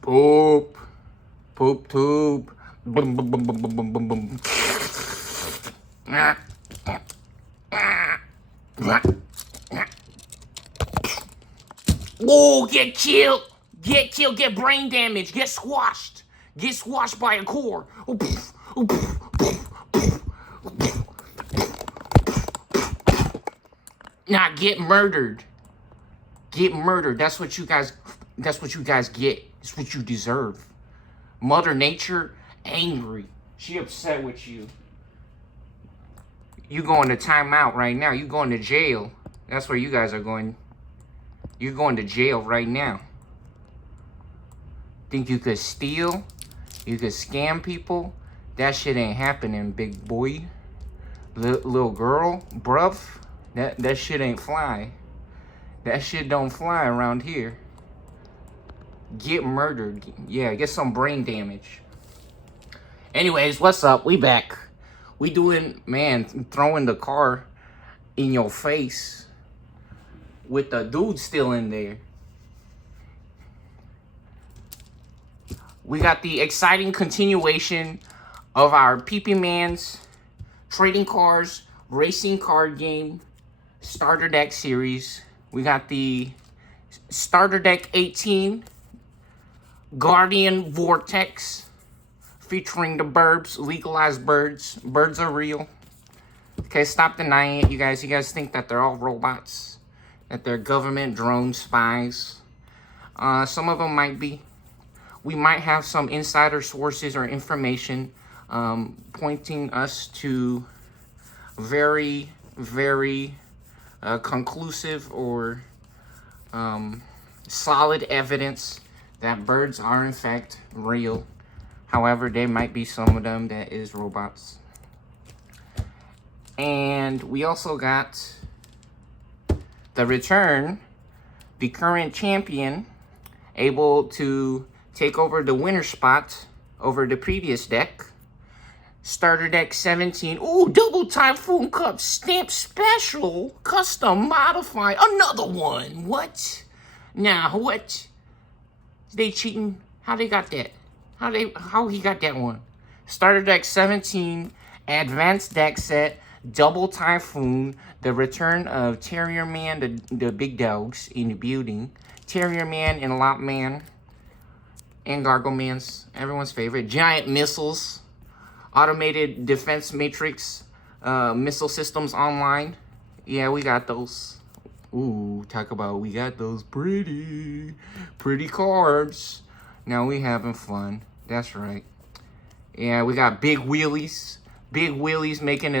Poop. Poop tube. Boom, boom, boom, boom, boom, boom, boom, boom. Oh, get killed. Get killed. Get brain damage. Get squashed. Get squashed by a core. Nah, get murdered. Get murdered. That's what you guys get. It's what you deserve. Mother Nature, angry. She upset with you. You going to timeout right now. You going to jail. That's where you guys are going. You're going to jail right now. Think you could steal? You could scam people? That shit ain't happening, big boy. Little girl, bruv. That shit ain't fly. That shit don't fly around here. Get murdered. Yeah, get some brain damage. Anyways, what's up? We back. We doing, man, throwing the car in your face with the dude still in there. We got the exciting continuation of our PP Man's trading cars, racing card game, starter deck series. We got the starter deck 18 Guardian Vortex featuring the burbs, legalized birds. Birds are real. Okay, stop denying it, you guys. You guys think that they're all robots, that they're government drone spies. Some of them might be. We might have some insider sources or information pointing us to very, very conclusive or solid evidence that birds are in fact real. However, there might be some of them that is robots. And we also got the return, the current champion, able to take over the winner spot over the previous deck. Starter deck 17. Ooh, double Typhoon Cup stamp special. Custom modified. Another one. What? Now, what? They cheating? How they got that? How he got that one? Starter deck 17. Advanced deck set. Double Typhoon. The return of Terrier Man, the big dogs in the building. Terrier Man and Lot Man. And Gargle Man's, everyone's favorite. Giant missiles. Automated defense matrix. Missile systems online. Yeah, we got those. Ooh, talk about we got those pretty cards. Now we having fun. That's right. Yeah, we got Big Wheelies. Big Wheelies making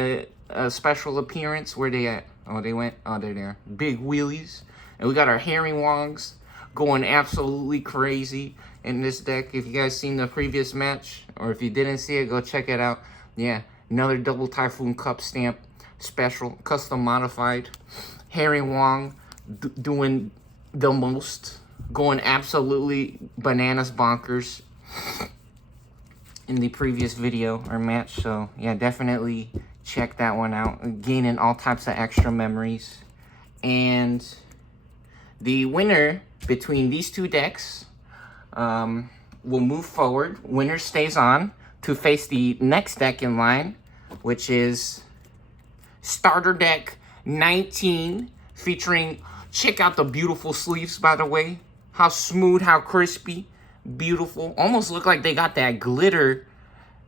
a special appearance. Where they at? Oh, they went. Oh, they're there. Big Wheelies. And we got our Herring Wongs going absolutely crazy in this deck. If you guys seen the previous match, or if you didn't see it, go check it out. Yeah, another double Typhoon Cup stamp special, custom modified. Herring Wong doing the most, going absolutely bananas bonkers in the previous video or match. So yeah, definitely check that one out. Gaining all types of extra memories. And the winner between these two decks will move forward. Winner stays on to face the next deck in line, which is starter deck 19, featuring, check out the beautiful sleeves, by the way. How smooth, how crispy, beautiful. Almost look like they got that glitter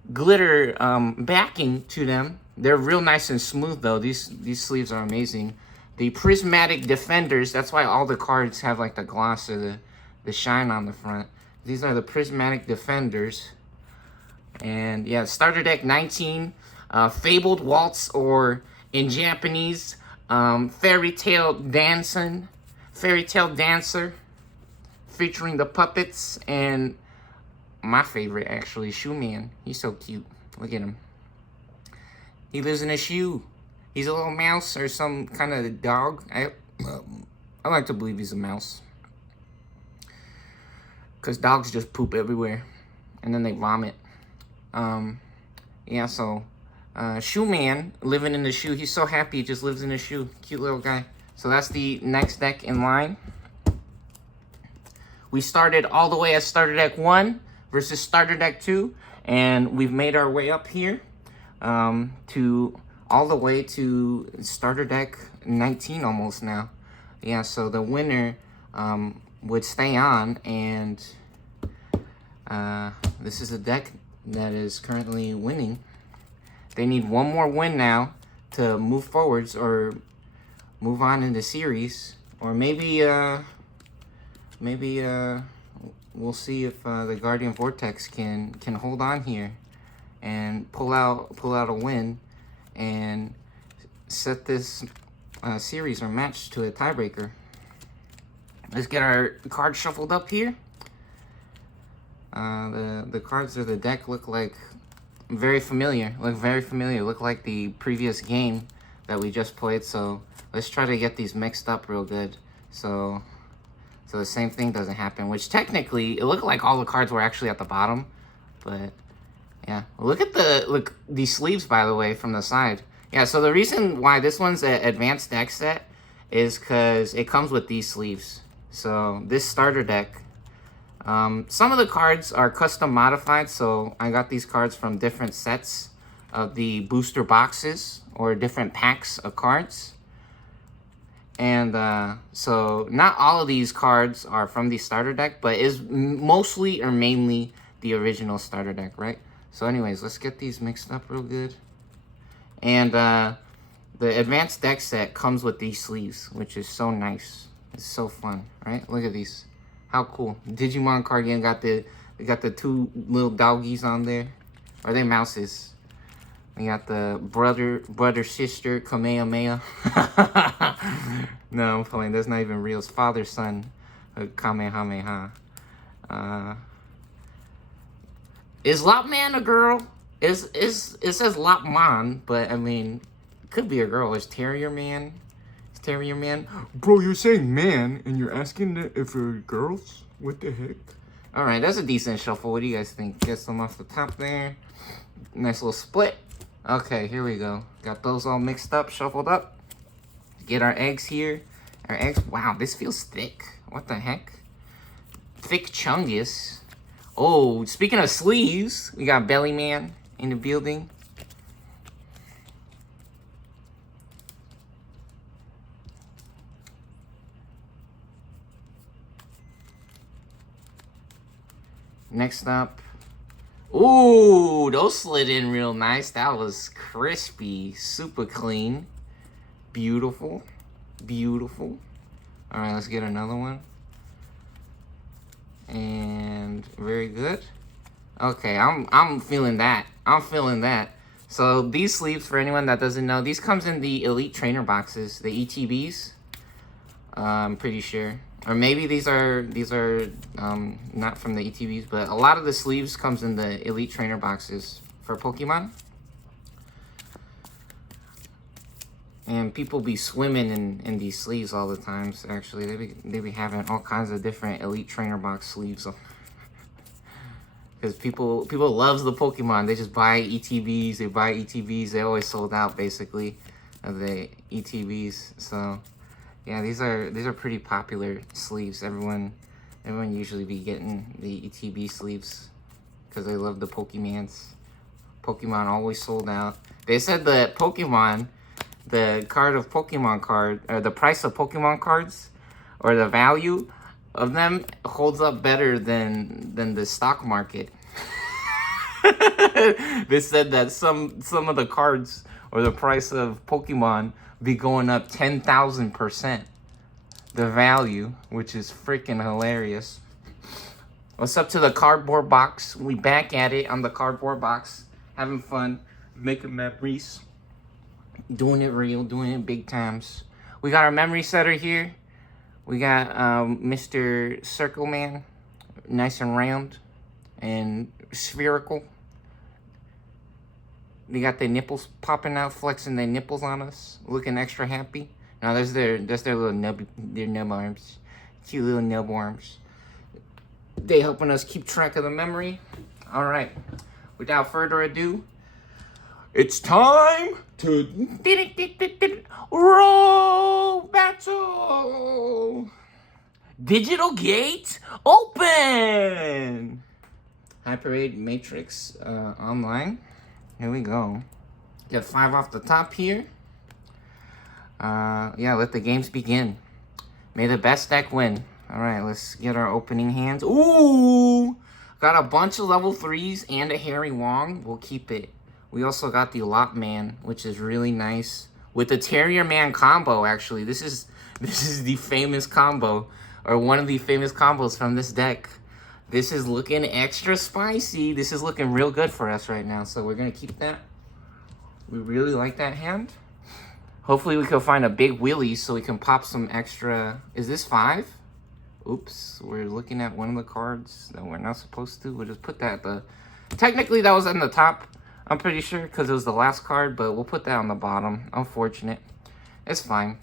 backing to them. They're real nice and smooth though. These sleeves are amazing. The prismatic defenders, that's why all the cards have like the gloss or the shine on the front. These are the prismatic defenders. And yeah, starter deck 19, Fabled Waltz, or in Japanese, Fairy Tale Dancer, featuring the puppets and my favorite actually, Shoe Man. He's so cute. Look at him. He lives in a shoe. He's a little mouse or some kind of dog. I like to believe he's a mouse, because dogs just poop everywhere and then they vomit. Yeah, so Shoe Man living in the shoe. He's so happy he just lives in a shoe. Cute little guy. So that's the next deck in line. We started all the way at starter deck 1 versus starter deck 2, and we've made our way up here to all the way to starter deck 19 almost now. Yeah, so the winner would stay on, and this is a deck that is currently winning. They need one more win now to move forwards or move on in the series, or maybe we'll see if the Guardian Vortex can hold on here and pull out a win and set this series or match to a tiebreaker. Let's get our cards shuffled up here. The cards of the deck look like very familiar. Look like the previous game that we just played. So let's try to get these mixed up real good. So the same thing doesn't happen. Which technically, it looked like all the cards were actually at the bottom, but yeah. Look at these sleeves, by the way, from the side. Yeah. So the reason why this one's an advanced deck set is because it comes with these sleeves. So this starter deck. Some of the cards are custom modified, so I got these cards from different sets of the booster boxes or different packs of cards. And so not all of these cards are from the starter deck, but is mostly or mainly the original starter deck, right? So anyways, let's get these mixed up real good. And the advanced deck set comes with these sleeves, which is so nice. It's so fun, right? Look at these. How cool. Digimon card game got the two little doggies on there. Are they mouses? We got the brother sister Kamehameha. No, I'm playing. That's not even real. It's father son Kamehameha. Is Lopman a girl? It says Lopman, but I mean, it could be a girl. Is Terrier Man? Terrier Man? Bro, you're saying man, and you're asking if they're girls? What the heck? Alright, that's a decent shuffle. What do you guys think? Get some off the top there. Nice little split. Okay, here we go. Got those all mixed up, shuffled up. Get our eggs here. Our eggs. Wow, this feels thick. What the heck? Thick chungus. Oh, speaking of sleeves, we got Belly Man in the building. Next up. Ooh, those slid in real nice. That was crispy. Super clean. Beautiful. Beautiful. Alright, let's get another one. And very good. Okay, I'm feeling that. I'm feeling that. So these sleeves, for anyone that doesn't know, these comes in the Elite Trainer boxes, the ETBs. I'm pretty sure. Or maybe these are not from the ETBs, but a lot of the sleeves comes in the Elite Trainer boxes for Pokemon. And people be swimming in these sleeves all the time. So actually, they be having all kinds of different Elite Trainer box sleeves. Because people loves the Pokemon. They just buy ETBs. They buy ETBs. They always sold out basically of the ETBs. So yeah, these are pretty popular sleeves. Everyone usually be getting the ETB sleeves because they love the Pokemans. Pokemon always sold out. They said that Pokemon, the card of Pokemon card, or the price of Pokemon cards, or the value of them holds up better than the stock market. They said that some of the cards or the price of Pokemon be going up 10,000%. The value, which is freaking hilarious. What's up to the cardboard box? We back at it on the cardboard box, having fun, making memories, doing it real, doing it big times. We got our memory setter here. We got Mr. Circle Man, nice and round and spherical. They got their nipples popping out, flexing their nipples on us, looking extra happy. Now that's their little nub arms, cute little nub arms. They helping us keep track of the memory. All right, without further ado, it's time to roll back battle. Digital gate open. Hyperade Matrix online. Here we go. Get 5 off the top here. Yeah, let the games begin. May the best deck win. Alright, let's get our opening hands. Ooh! Got a bunch of level 3s and a Harry Wong. We'll keep it. We also got the Lot Man, which is really nice. With the Terrier Man combo, actually. This is the famous combo. Or one of the famous combos from this deck. This is looking extra spicy. This is looking real good for us right now. So we're going to keep that. We really like that hand. Hopefully we can find a big wheelie so we can pop some extra... Is this 5? Oops, we're looking at one of the cards that we're not supposed to. We'll just put that at the... Technically that was on the top, I'm pretty sure, because it was the last card, but we'll put that on the bottom. Unfortunate. It's fine.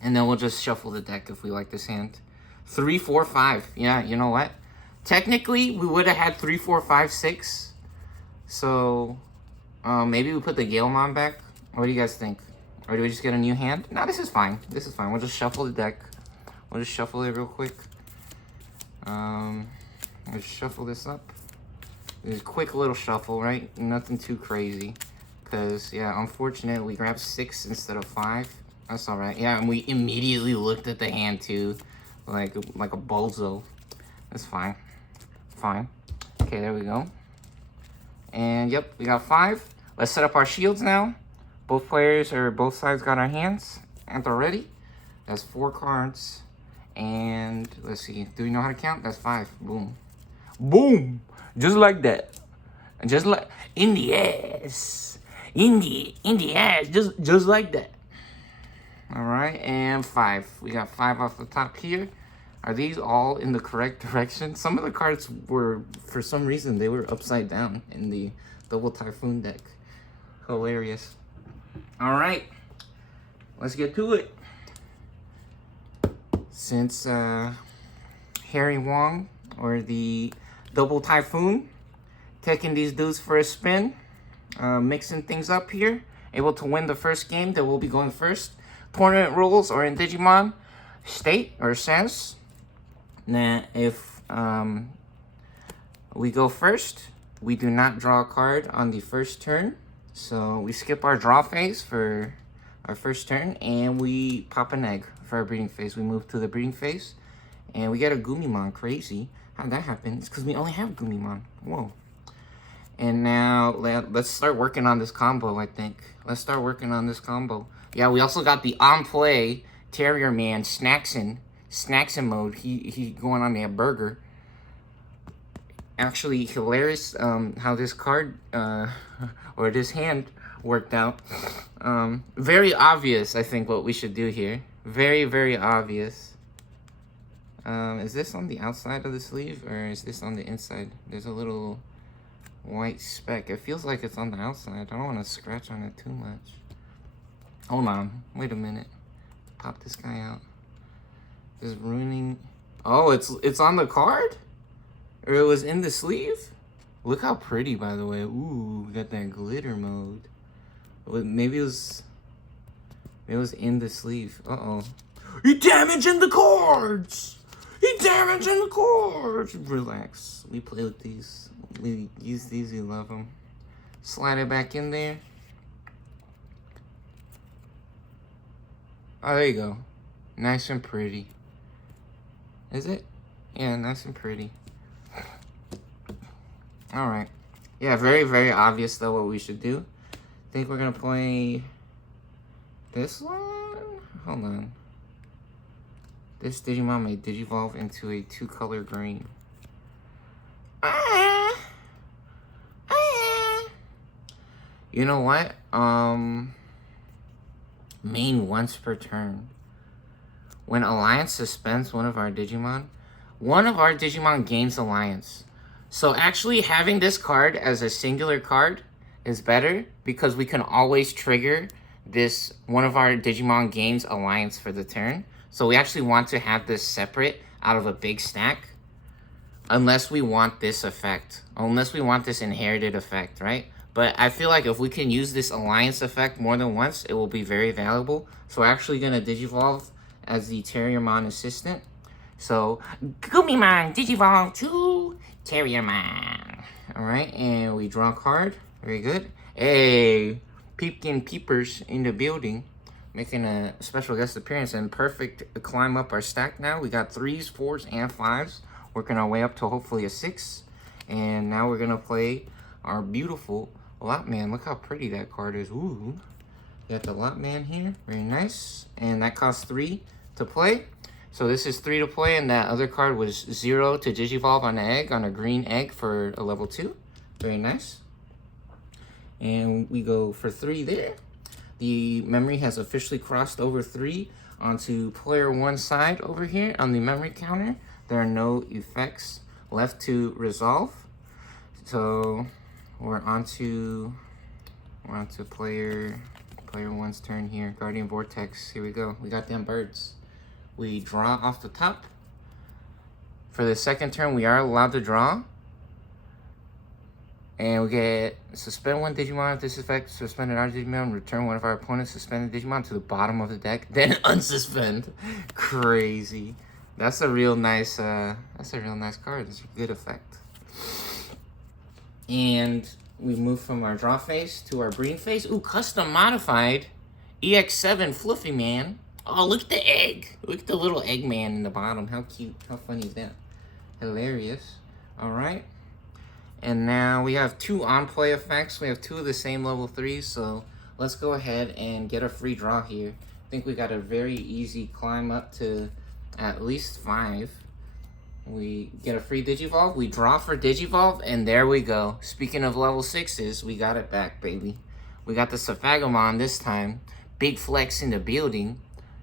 And then we'll just shuffle the deck if we like this hand. 3, 4, 5. Yeah, you know what? Technically, we would have had 3, 4, 5, 6. So, maybe we put the Galemon back. What do you guys think? Or do we just get a new hand? No, this is fine. This is fine. We'll just shuffle the deck. We'll just shuffle it real quick. Let's shuffle this up. Just a quick little shuffle, right? Nothing too crazy. Because, yeah, unfortunately, we grabbed 6 instead of 5. That's alright. Yeah, and we immediately looked at the hand, too. Like a bozo. That's fine. Fine. Okay, there we go. And, yep, we got 5. Let's set up our shields now. Both players, or both sides, got our hands. And they're ready. That's 4 cards. And, let's see. Do we know how to count? That's 5. Boom. Boom! Just like that. Just like... In the ass. In the ass. Just like that. Alright, and 5. We got 5 off the top here. Are these all in the correct direction? Some of the cards were, for some reason, they were upside down in the double typhoon deck. Hilarious. Alright, let's get to it. Since Harry Wong, or the double typhoon, taking these dudes for a spin, mixing things up here, able to win the first game that will be going first. Tournament rules, or in Digimon, state or says that if we go first, we do not draw a card on the first turn. So we skip our draw phase for our first turn, and we pop an egg for our breeding phase. We move to the breeding phase, and we get a Gumimon. Crazy. How'd that happen? It's because we only have Gumimon. Whoa. And now let's start working on this combo, I think. Let's start working on this combo. Yeah, we also got the on-play Terrier Man Snacksin mode. He going on that burger. Actually, hilarious how this card, or this hand worked out. Very obvious, I think, what we should do here. Very, very obvious. Is this on the outside of the sleeve, or is this on the inside? There's a little white speck. It feels like it's on the outside. I don't want to scratch on it too much. Hold on. Wait a minute. Pop this guy out. This is ruining... Oh, it's on the card? Or it was in the sleeve? Look how pretty, by the way. Ooh, we got that glitter mode. Maybe it was in the sleeve. Uh-oh. You're damaging the cards! You're damaging the cards! Relax. We play with these. We use these. We love them. Slide it back in there. Oh, there you go. Nice and pretty. Is it? Yeah, nice and pretty. Alright. Yeah, very, very obvious, though, what we should do. I think we're going to play this one? Hold on. This Digimon may Digivolve into a 2-color green. You know what? Main once per turn. When Alliance suspends one of our Digimon gains Alliance. So actually having this card as a singular card is better because we can always trigger this one of our Digimon gains Alliance for the turn. So we actually want to have this separate out of a big stack. Unless we want this effect. Unless we want this inherited effect, right? But I feel like if we can use this alliance effect more than once, it will be very valuable. So we're actually going to Digivolve as the Terriermon assistant. So, Gummimon, Digivolve to Terriermon. Alright, and we draw a card. Very good. Hey, Peepkin Peepers in the building. Making a special guest appearance and perfect climb up our stack now. We got 3s, 4s, and 5s. Working our way up to hopefully a 6. And now we're going to play our beautiful Lotman. Look how pretty that card is. Ooh. We got the Lotman here. Very nice. And that costs 3 to play. So this is 3 to play, and that other card was 0 to Digivolve on the egg, on a green egg for a level 2. Very nice. And we go for 3 there. The memory has officially crossed over 3 onto player 1 side over here on the memory counter. There are no effects left to resolve. So we're onto player 1's turn here. Guardian Vortex. Here we go. We got them birds. We draw off the top. For the second turn, we are allowed to draw. And we get suspend one Digimon. If this effect suspended our Digimon, return one of our opponent's suspended Digimon to the bottom of the deck, then unsuspend. Crazy. That's a real nice card. It's a good effect. And we move from our draw phase to our breeding phase. Ooh, custom modified EX7 Fluffy Man. Oh, look at the egg. Look at the little egg man in the bottom. How cute. How funny is that? Hilarious. All right. And now we have 2 on-play effects. We have 2 of the same level 3s, so let's go ahead and get a free draw here. I think we got a very easy climb up to at least 5. We get a free Digivolve. We draw for Digivolve, and there we go. Speaking of level 6s, we got it back, baby. We got the Saphagamon this time. Big flex in the building.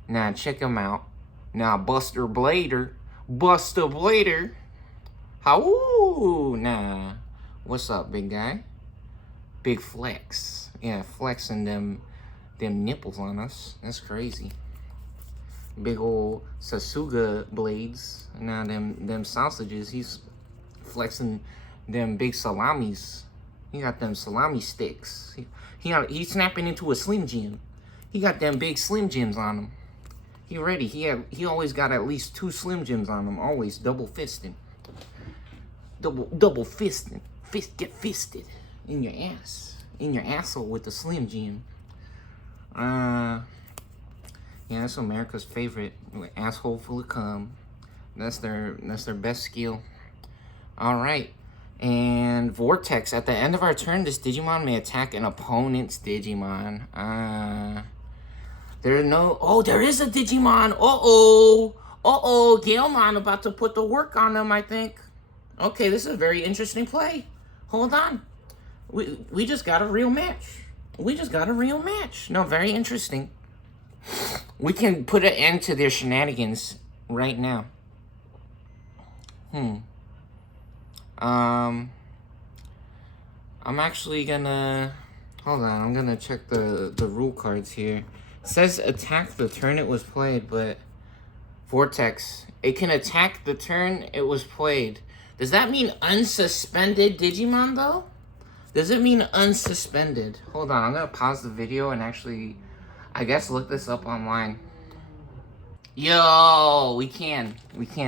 Now check him out. Now Buster Blader. Buster Blader. How? Nah. What's up, big guy? Big flex. Yeah, flexing them nipples on us. That's crazy. Big old Sasuga blades. Now them sausages. He's flexing them big salamis. He got them salami sticks. He's snapping into a Slim Jim. He got them big Slim Jims on him. He ready. He always got at least 2 Slim Jims on him. Always double fisting. Double fisting. Get fisted in your ass. In your asshole with the Slim Jim. Yeah, that's America's favorite. Asshole full of cum. That's their best skill. Alright. And Vortex. At the end of our turn, this Digimon may attack an opponent's Digimon. There is a Digimon. Galemon about to put the work on them, I think. Okay, this is a very interesting play. Hold on. We just got a real match. No, very interesting. We can put an end to their shenanigans right now. I'm actually gonna... Hold on, I'm gonna check the rule cards here. It says attack the turn it was played, but... Vortex. It can attack the turn it was played. Does that mean unsuspended Digimon, though? Does it mean unsuspended? Hold on, I'm gonna pause the video and actually, I guess, look this up online. Yo, we can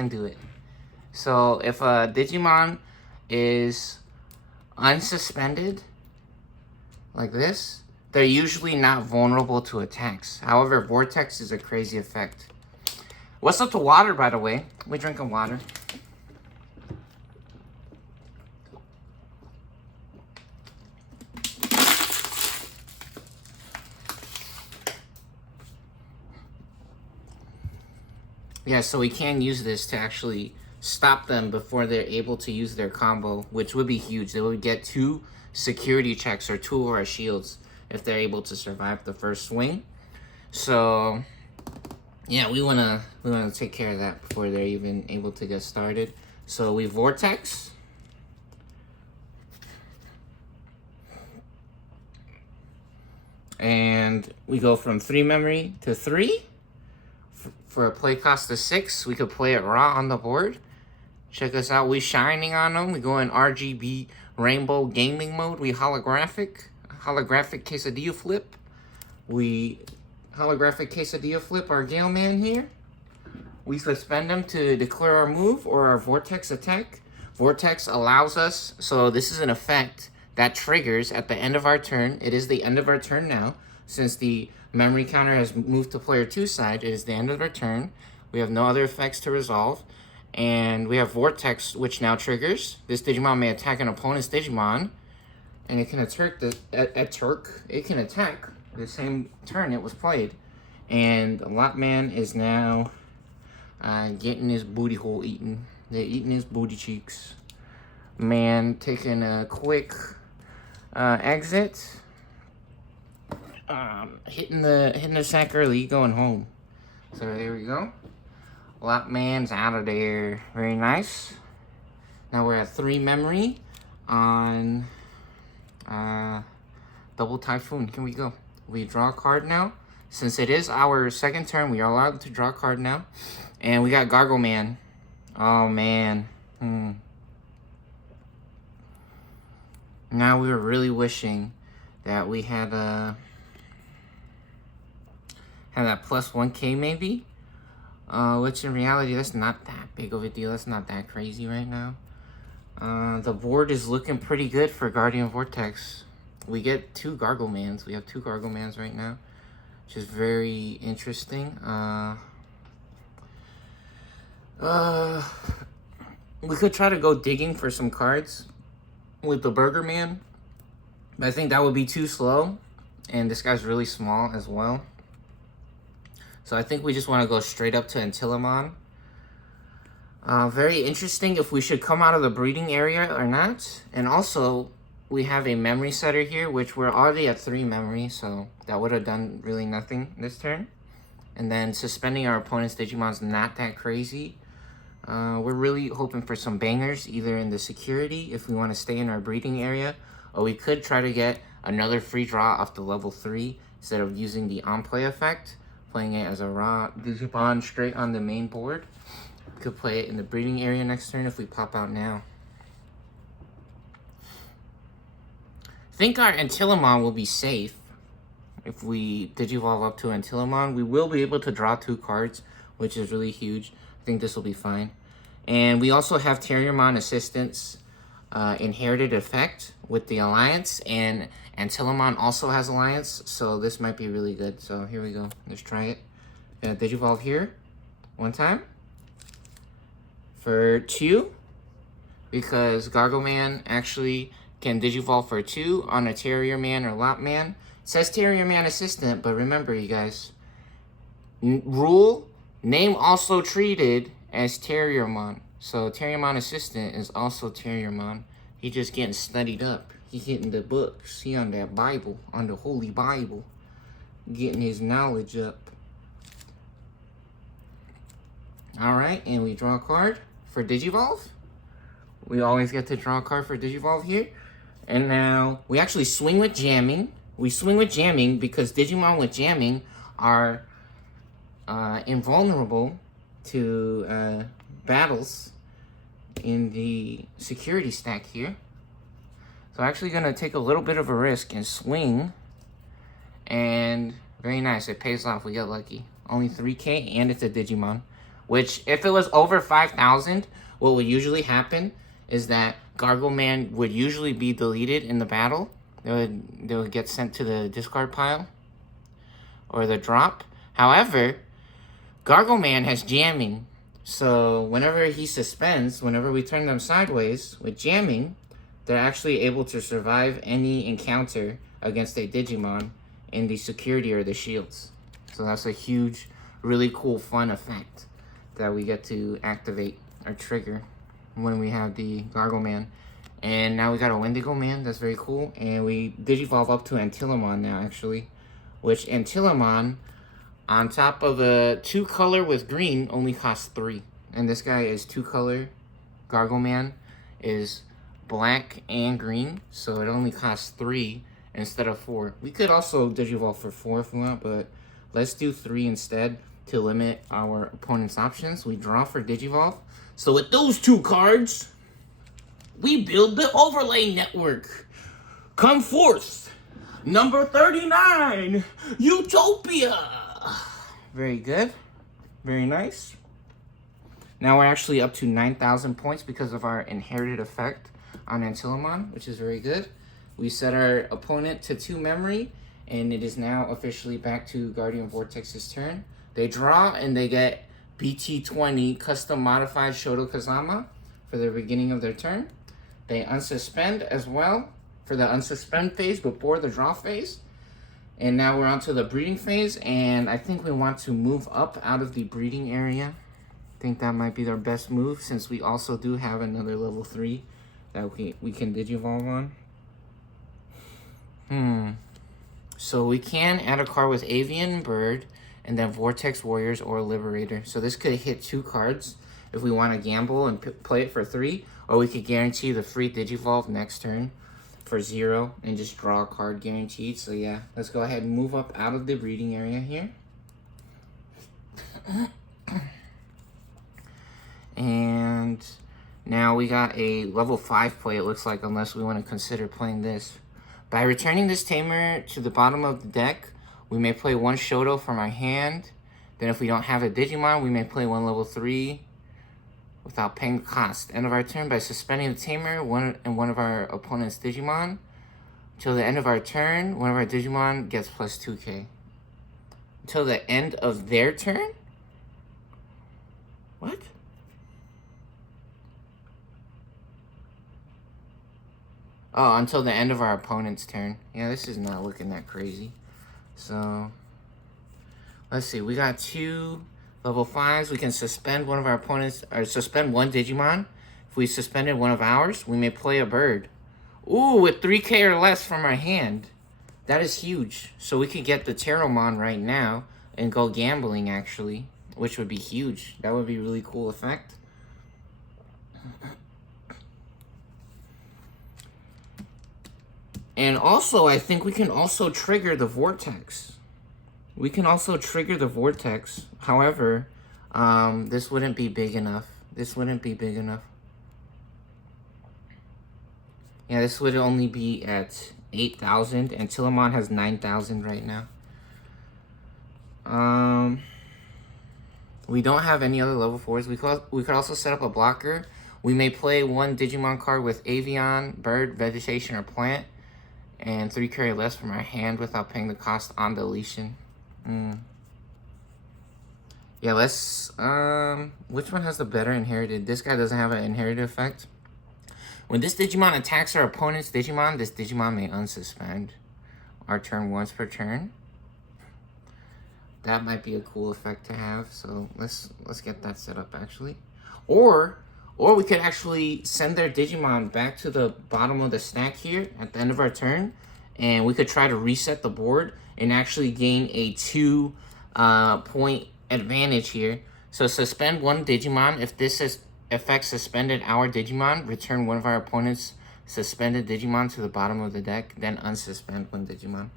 do it. So, if a Digimon is unsuspended, like this, they're usually not vulnerable to attacks. However, Vortex is a crazy effect. What's up to water, by the way? We're drinking water. Yeah, so we can use this to actually stop them before they're able to use their combo, which would be huge. They would get 2 security checks or 2 of our shields if they're able to survive the first swing. So, yeah, we wanna take care of that before they're even able to get started. So we Vortex. And we go from 3 memory to 3. For a play cost of 6, we could play it raw on the board. Check us out. We shining on them. We go in RGB rainbow gaming mode. We holographic quesadilla flip. We holographic quesadilla flip our Gale Man here. We suspend them to declare our move or our vortex attack. Vortex allows us, so this is an effect that triggers at the end of our turn. It is the end of our turn now. Since the memory counter has moved to player 2 side, it is the end of our turn. We have no other effects to resolve. And we have Vortex, which now triggers. This Digimon may attack an opponent's Digimon. And it can attack it can attack the same turn it was played. And Lopman is now getting his booty hole eaten. They're eating his booty cheeks. Man taking a quick exit. Hitting the sack early, going home. So there we go. Lopman's out of there. Very nice. Now we're at 3 memory on double typhoon. Can we go? We draw a card now. Since it is our second turn, we are allowed to draw a card now. And we got Gargle Man. Oh man. Now we were really wishing that we had that plus 1k maybe. Which in reality, that's not that big of a deal. That's not that crazy right now. The board is looking pretty good for Guardian Vortex. We get 2 Garglemans. We have 2 Garglemans right now, which is very interesting. We could try to go digging for some cards with the Burger Man, but I think that would be too slow. And this guy's really small as well. So I think we just want to go straight up to Antilamon. Very interesting if we should come out of the breeding area or not. And also, we have a memory setter here, which we're already at 3 memory, so that would have done really nothing this turn. And then suspending our opponent's Digimon's not that crazy. We're really hoping for some bangers, either in the security, if we want to stay in our breeding area, or we could try to get another free draw off the level 3, instead of using the on-play effect. Playing it as a raw Digimon straight on the main board. We could play it in the breeding area next turn if we pop out now. I think our Antilamon will be safe. If we Digivolve up to Antilamon, we will be able to draw 2 cards, which is really huge. I think this will be fine. And we also have Terriermon Assistance inherited effect with the Alliance, and Antilamon also has Alliance, so this might be really good. So here we go. Let's try it. Digivolve here 1 time for 2, because Gargleman actually can Digivolve for 2 on a Terrierman or Lopman. It says Terrierman Assistant, but remember, you guys, rule, name also treated as Terriermon. So Terriermon Assistant is also Terriermon. He just getting studied up. He hitting the books. He on that Bible, on the Holy Bible, getting his knowledge up. Alright, and we draw a card for Digivolve. We always get to draw a card for Digivolve here. And now we actually swing with jamming. We swing with jamming because Digimon with jamming are invulnerable to battles in the security stack here. So I'm actually going to take a little bit of a risk and swing. And very nice. It pays off. We got lucky. Only 3k and it's a Digimon. Which, if it was over 5,000, what would usually happen is that Gargleman would usually be deleted in the battle. They would get sent to the discard pile or the drop. However, Gargleman has jamming. So whenever he suspends, whenever we turn them sideways with jamming, they're actually able to survive any encounter against a Digimon in the security or the shields. So that's a huge, really cool, fun effect that we get to activate or trigger when we have the Gargleman. And now we got a Wendigo Man. That's very cool. And we Digivolve up to Antilamon now, actually. Which Antilamon, on top of a 2-color with green, only costs 3. And this guy is 2-color. Gargleman is black and green. So it only costs 3 instead of 4. We could also Digivolve for 4 if we want, but let's do 3 instead to limit our opponent's options. We draw for Digivolve. So with those two cards, we build the overlay network. Come forth, number 39, Utopia. Very good. Very nice. Now we're actually up to 9,000 points because of our inherited effect on Antilamon, which is very good. We set our opponent to 2 memory, and it is now officially back to Guardian Vortex's turn. They draw, and they get BT20 custom modified Shoto Kazama for the beginning of their turn. They unsuspend as well for the unsuspend phase before the draw phase. And now we're on to the breeding phase, and I think we want to move up out of the breeding area. I think that might be their best move, since we also do have another level 3 that we can Digivolve on. So we can add a card with Avian Bird, and then Vortex Warriors or Liberator. So this could hit 2 cards if we want to gamble and play it for 3, or we could guarantee the free Digivolve next turn for 0 and just draw a card guaranteed. So yeah, let's go ahead and move up out of the breeding area here. And now we got a level 5 play, it looks like, unless we want to consider playing this. By returning this Tamer to the bottom of the deck, we may play 1 Shoto from our hand. Then if we don't have a Digimon, we may play 1 level 3 without paying the cost. End of our turn, by suspending the Tamer and one of our opponent's Digimon. Till the end of our turn, one of our Digimon gets plus 2k. Until the end of their turn? What? Oh, until the end of our opponent's turn. Yeah, this is not looking that crazy. So, let's see. We got 2 level 5s. We can suspend one of our opponents, or suspend 1 Digimon. If we suspended one of ours, we may play a bird. Ooh, with 3k or less from our hand. That is huge. So we could get the Terramon right now and go gambling, actually, which would be huge. That would be a really cool effect. And also, I think we can also trigger the Vortex. We can also trigger the Vortex. However, this wouldn't be big enough. This wouldn't be big enough. Yeah, this would only be at 8,000, and Tilamon has 9,000 right now. We don't have any other level 4s. We could also set up a blocker. We may play 1 Digimon card with Avian, Bird, Vegetation, or Plant, and 3 carry less from our hand without paying the cost on deletion. Yeah, let's, which one has the better inherited? This guy doesn't have an inherited effect. When this Digimon attacks our opponent's Digimon, this Digimon may unsuspend our turn once per turn. That might be a cool effect to have, so let's get that set up, actually. Or we could actually send their Digimon back to the bottom of the stack here at the end of our turn, and we could try to reset the board and actually gain a 2 point advantage here. So suspend 1 Digimon. If this effect suspended our Digimon, return one of our opponent's suspended Digimon to the bottom of the deck, then unsuspend 1 Digimon.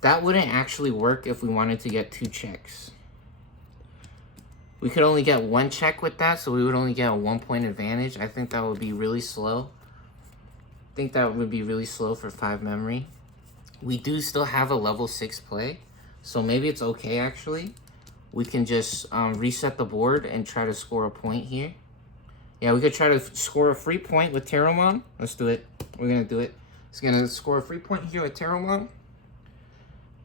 That wouldn't actually work if we wanted to get 2 checks. We could only get 1 check with that, so we would only get a 1 point advantage. I think that would be really slow. I think that would be really slow for 5 memory. We do still have a level 6 play, so maybe it's okay, actually. We can just reset the board and try to score a point here. Yeah, we could try to score a free point with Terramon. Let's do it. We're going to do it. It's going to score a free point here with Terramon.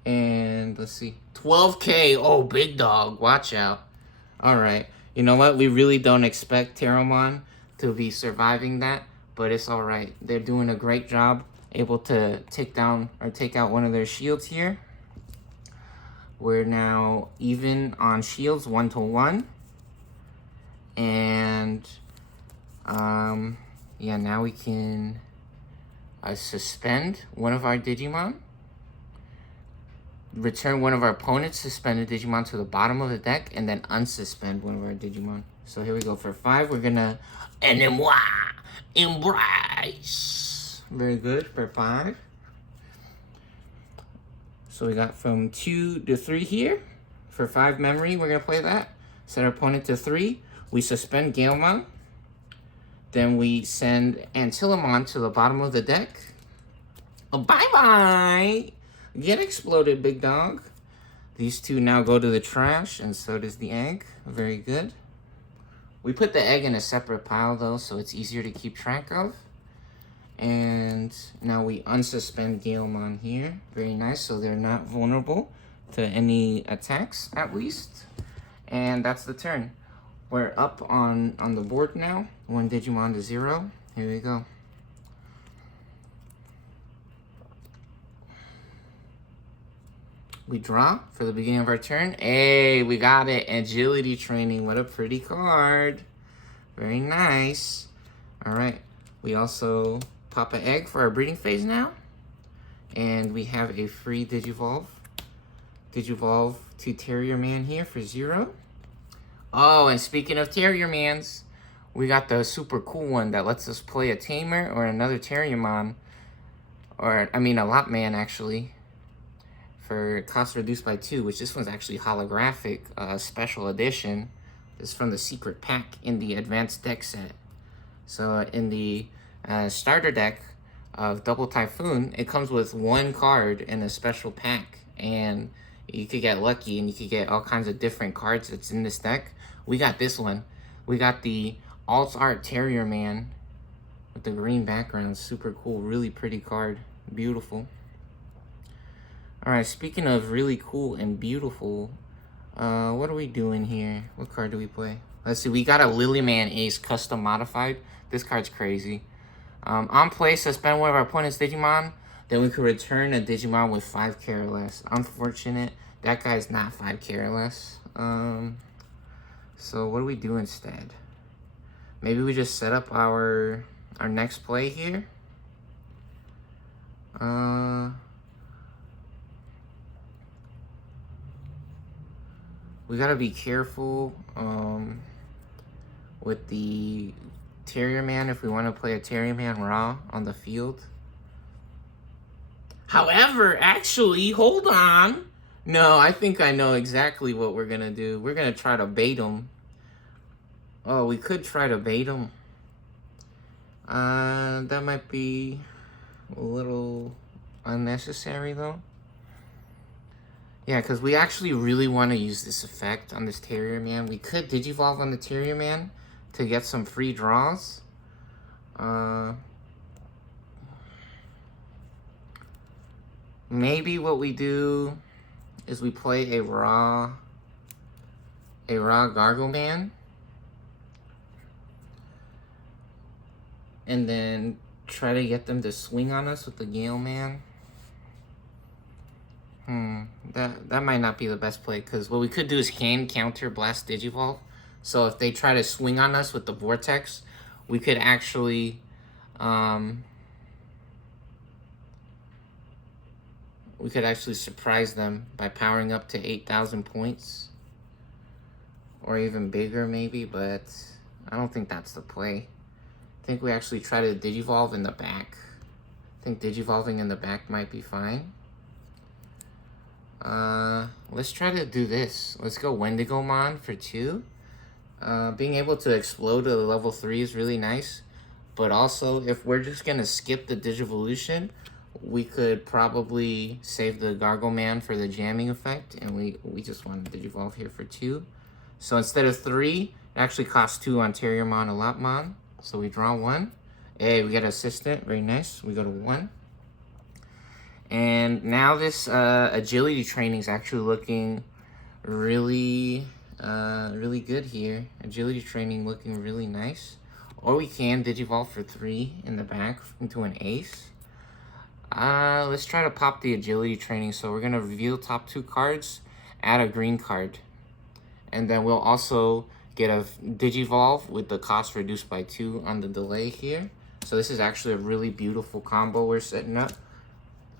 And let's see. 12k. Oh, big dog. Watch out. Alright. You know what? We really don't expect Terramon to be surviving that. But it's alright. They're doing a great job. Able to take down or take out one of their shields here. We're now even on shields 1-1. And yeah, now we can suspend one of our Digimon. Return one of our opponent's suspended Digimon to the bottom of the deck, and then unsuspend one of our Digimon. So here we go. For 5, we're gonna embrace. Very good for 5. So we got from 2 to 3 here. For 5 memory, we're going to play that. Set our opponent to 3. We suspend Galemon. Then we send Antilamon to the bottom of the deck. Oh, bye-bye! Get exploded, big dog. These two now go to the trash, and so does the egg. Very good. We put the egg in a separate pile, though, so it's easier to keep track of. And now we unsuspend Galemon here. Very nice, so they're not vulnerable to any attacks, at least. And that's the turn. We're up on the board now. 1 Digimon to 0. Here we go. We draw for the beginning of our turn. Hey, we got it. Agility training. What a pretty card. Very nice. All right. We also pop an egg for our breeding phase now. And we have a free Digivolve. Digivolve to Terrier Man here for 0. Oh, and speaking of Terrier Mans, we got the super cool one that lets us play a Tamer or another Terriermon. Or, I mean, a Lopman, actually. For cost reduced by 2, which this one's actually holographic, special edition. This is from the secret pack in the advanced deck set. So in the starter deck of Double Typhoon, it comes with 1 card in a special pack. And you could get lucky and you could get all kinds of different cards that's in this deck. We got this one. We got the Alt Art Terrier Man with the green background. Super cool, really pretty card. Beautiful. Alright, speaking of really cool and beautiful, what are we doing here? What card do we play? Let's see, we got a Lilyman Ace custom modified. This card's crazy. On play, suspend one of our opponent's Digimon, then we could return a Digimon with 5k or less. Unfortunate, that guy's not 5k or less. So what do we do instead? Maybe we just set up our next play here. We gotta be careful with the Terrier Man if we want to play a Terrier Man raw on the field. However, actually, hold on. No, I think I know exactly what we're gonna do. We're gonna try to bait him. Oh, we could try to bait him. That might be a little unnecessary, though. Yeah, because we actually really want to use this effect on this Terrier Man. We could Digivolve on the Terrier Man to get some free draws. Maybe what we do is we play a raw Gargle Man. And then try to get them to swing on us with the Gale Man. That might not be the best play, because what we could do is hand counter Blast Digivolve. So if they try to swing on us with the Vortex, we could actually surprise them by powering up to 8,000 points. Or even bigger maybe, but I don't think that's the play. I think we actually try to Digivolve in the back. I think Digivolving in the back might be fine. Let's try to do this. Let's go Wendigomon for 2. Being able to explode to level 3 is really nice. But also, if we're just gonna skip the Digivolution, we could probably save the Gargle Man for the jamming effect. And we just want to Digivolve here for 2. So instead of 3, it actually costs 2 on Terriermon and Lopmon. So we draw 1. Hey, we get Assistant. Very nice. We go to 1. And now this agility training is actually looking really good here. Agility training looking really nice. Or we can Digivolve for 3 in the back into an ace. Let's try to pop the agility training. So we're going to reveal top 2 cards, add a green card. And then we'll also get a Digivolve with the cost reduced by 2 on the delay here. So this is actually a really beautiful combo we're setting up.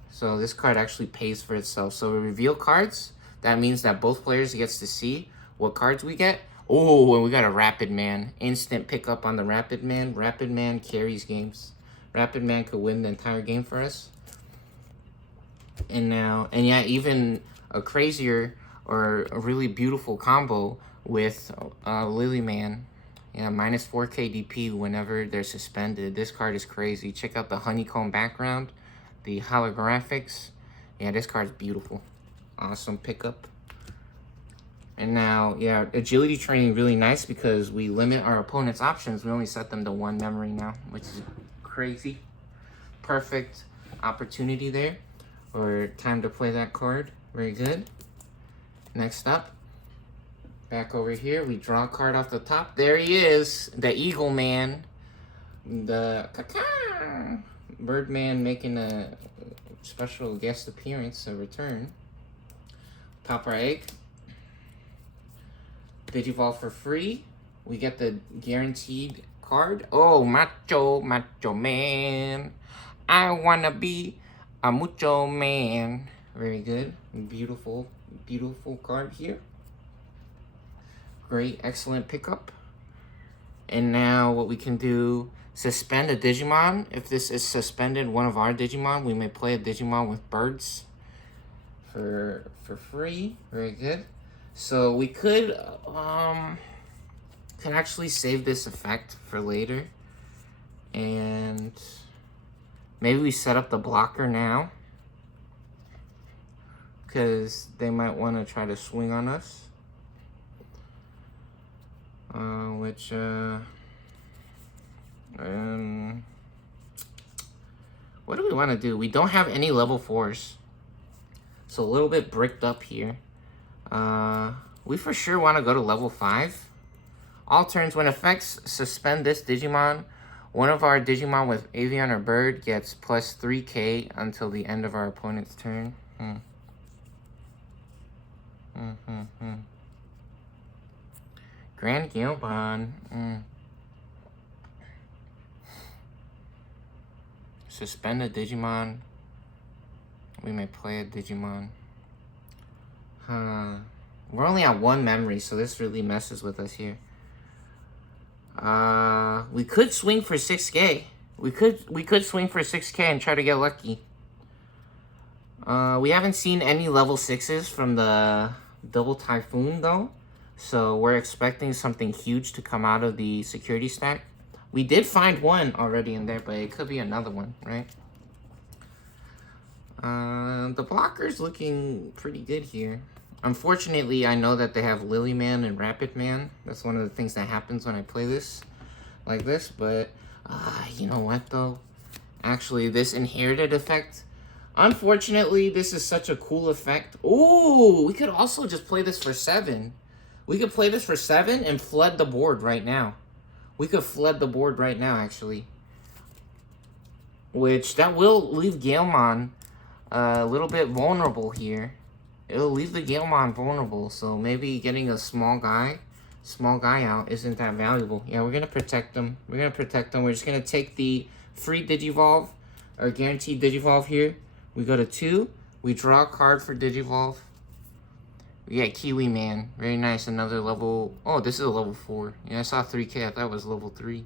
So this card actually pays for itself. So we reveal cards. That means that both players gets to see what cards we get. Oh, and we got a Rapid Man. Instant pickup on the Rapid Man. Rapid Man carries games. Rapid Man could win the entire game for us. And yeah, even a crazier or a really beautiful combo with Lilyman. Yeah, minus 4 KDP whenever they're suspended. This card is crazy. Check out the honeycomb background, the holographics. Yeah, this card's beautiful. Awesome pickup. And now, yeah, agility training really nice because we limit our opponent's options. We only set them to 1 memory now, which is crazy. Perfect opportunity there, or time to play that card. Very good. Next up, back over here, we draw a card off the top. There he is, the Eagle Man, the Birdman making a special guest appearance, a return. Pop our egg. Digivolve for free. We get the guaranteed card. Oh, macho man. I wanna be a mucho man. Very good. Beautiful card here. Great, excellent pickup. And now what we can do, suspend a Digimon. If this is suspended, one of our Digimon, we may play a Digimon with birds for free. Very good. So we could actually save this effect for later. And maybe we set up the blocker now, because they might want to try to swing on us. What do we want to do? We don't have any level 4s. So a little bit bricked up here. We for sure want to go to level 5. All turns when effects suspend this Digimon. One of our Digimon with Avian or Bird gets plus 3k until the end of our opponent's turn. Grand Gilbon. Suspend a Digimon. We may play a Digimon. We're only at 1 memory, so this really messes with us here. We could swing for 6k. We could swing for 6k and try to get lucky. We haven't seen any level 6s from the double typhoon though, so we're expecting something huge to come out of the security stack. We did find one already in there, but it could be another one, right? The blocker's looking pretty good here. Unfortunately, I know that they have Lilyman and Rapid Man. That's one of the things that happens when I play this like this, but you know what though? Actually, this inherited effect, unfortunately, this is such a cool effect. Ooh, we could also just play this for 7. We could play this for 7 and flood the board right now. We could flood the board right now, actually. Which, that will leave Galemon a little bit vulnerable here. It'll leave the Galemon vulnerable, so maybe getting a small guy out isn't that valuable. Yeah, we're going to protect them. We're just going to take the free Digivolve, or guaranteed Digivolve here. We go to 2. We draw a card for Digivolve. We get Kiwi Man. Very nice. Another level. Oh, this is a level 4. Yeah, I saw 3k. I thought it was level 3.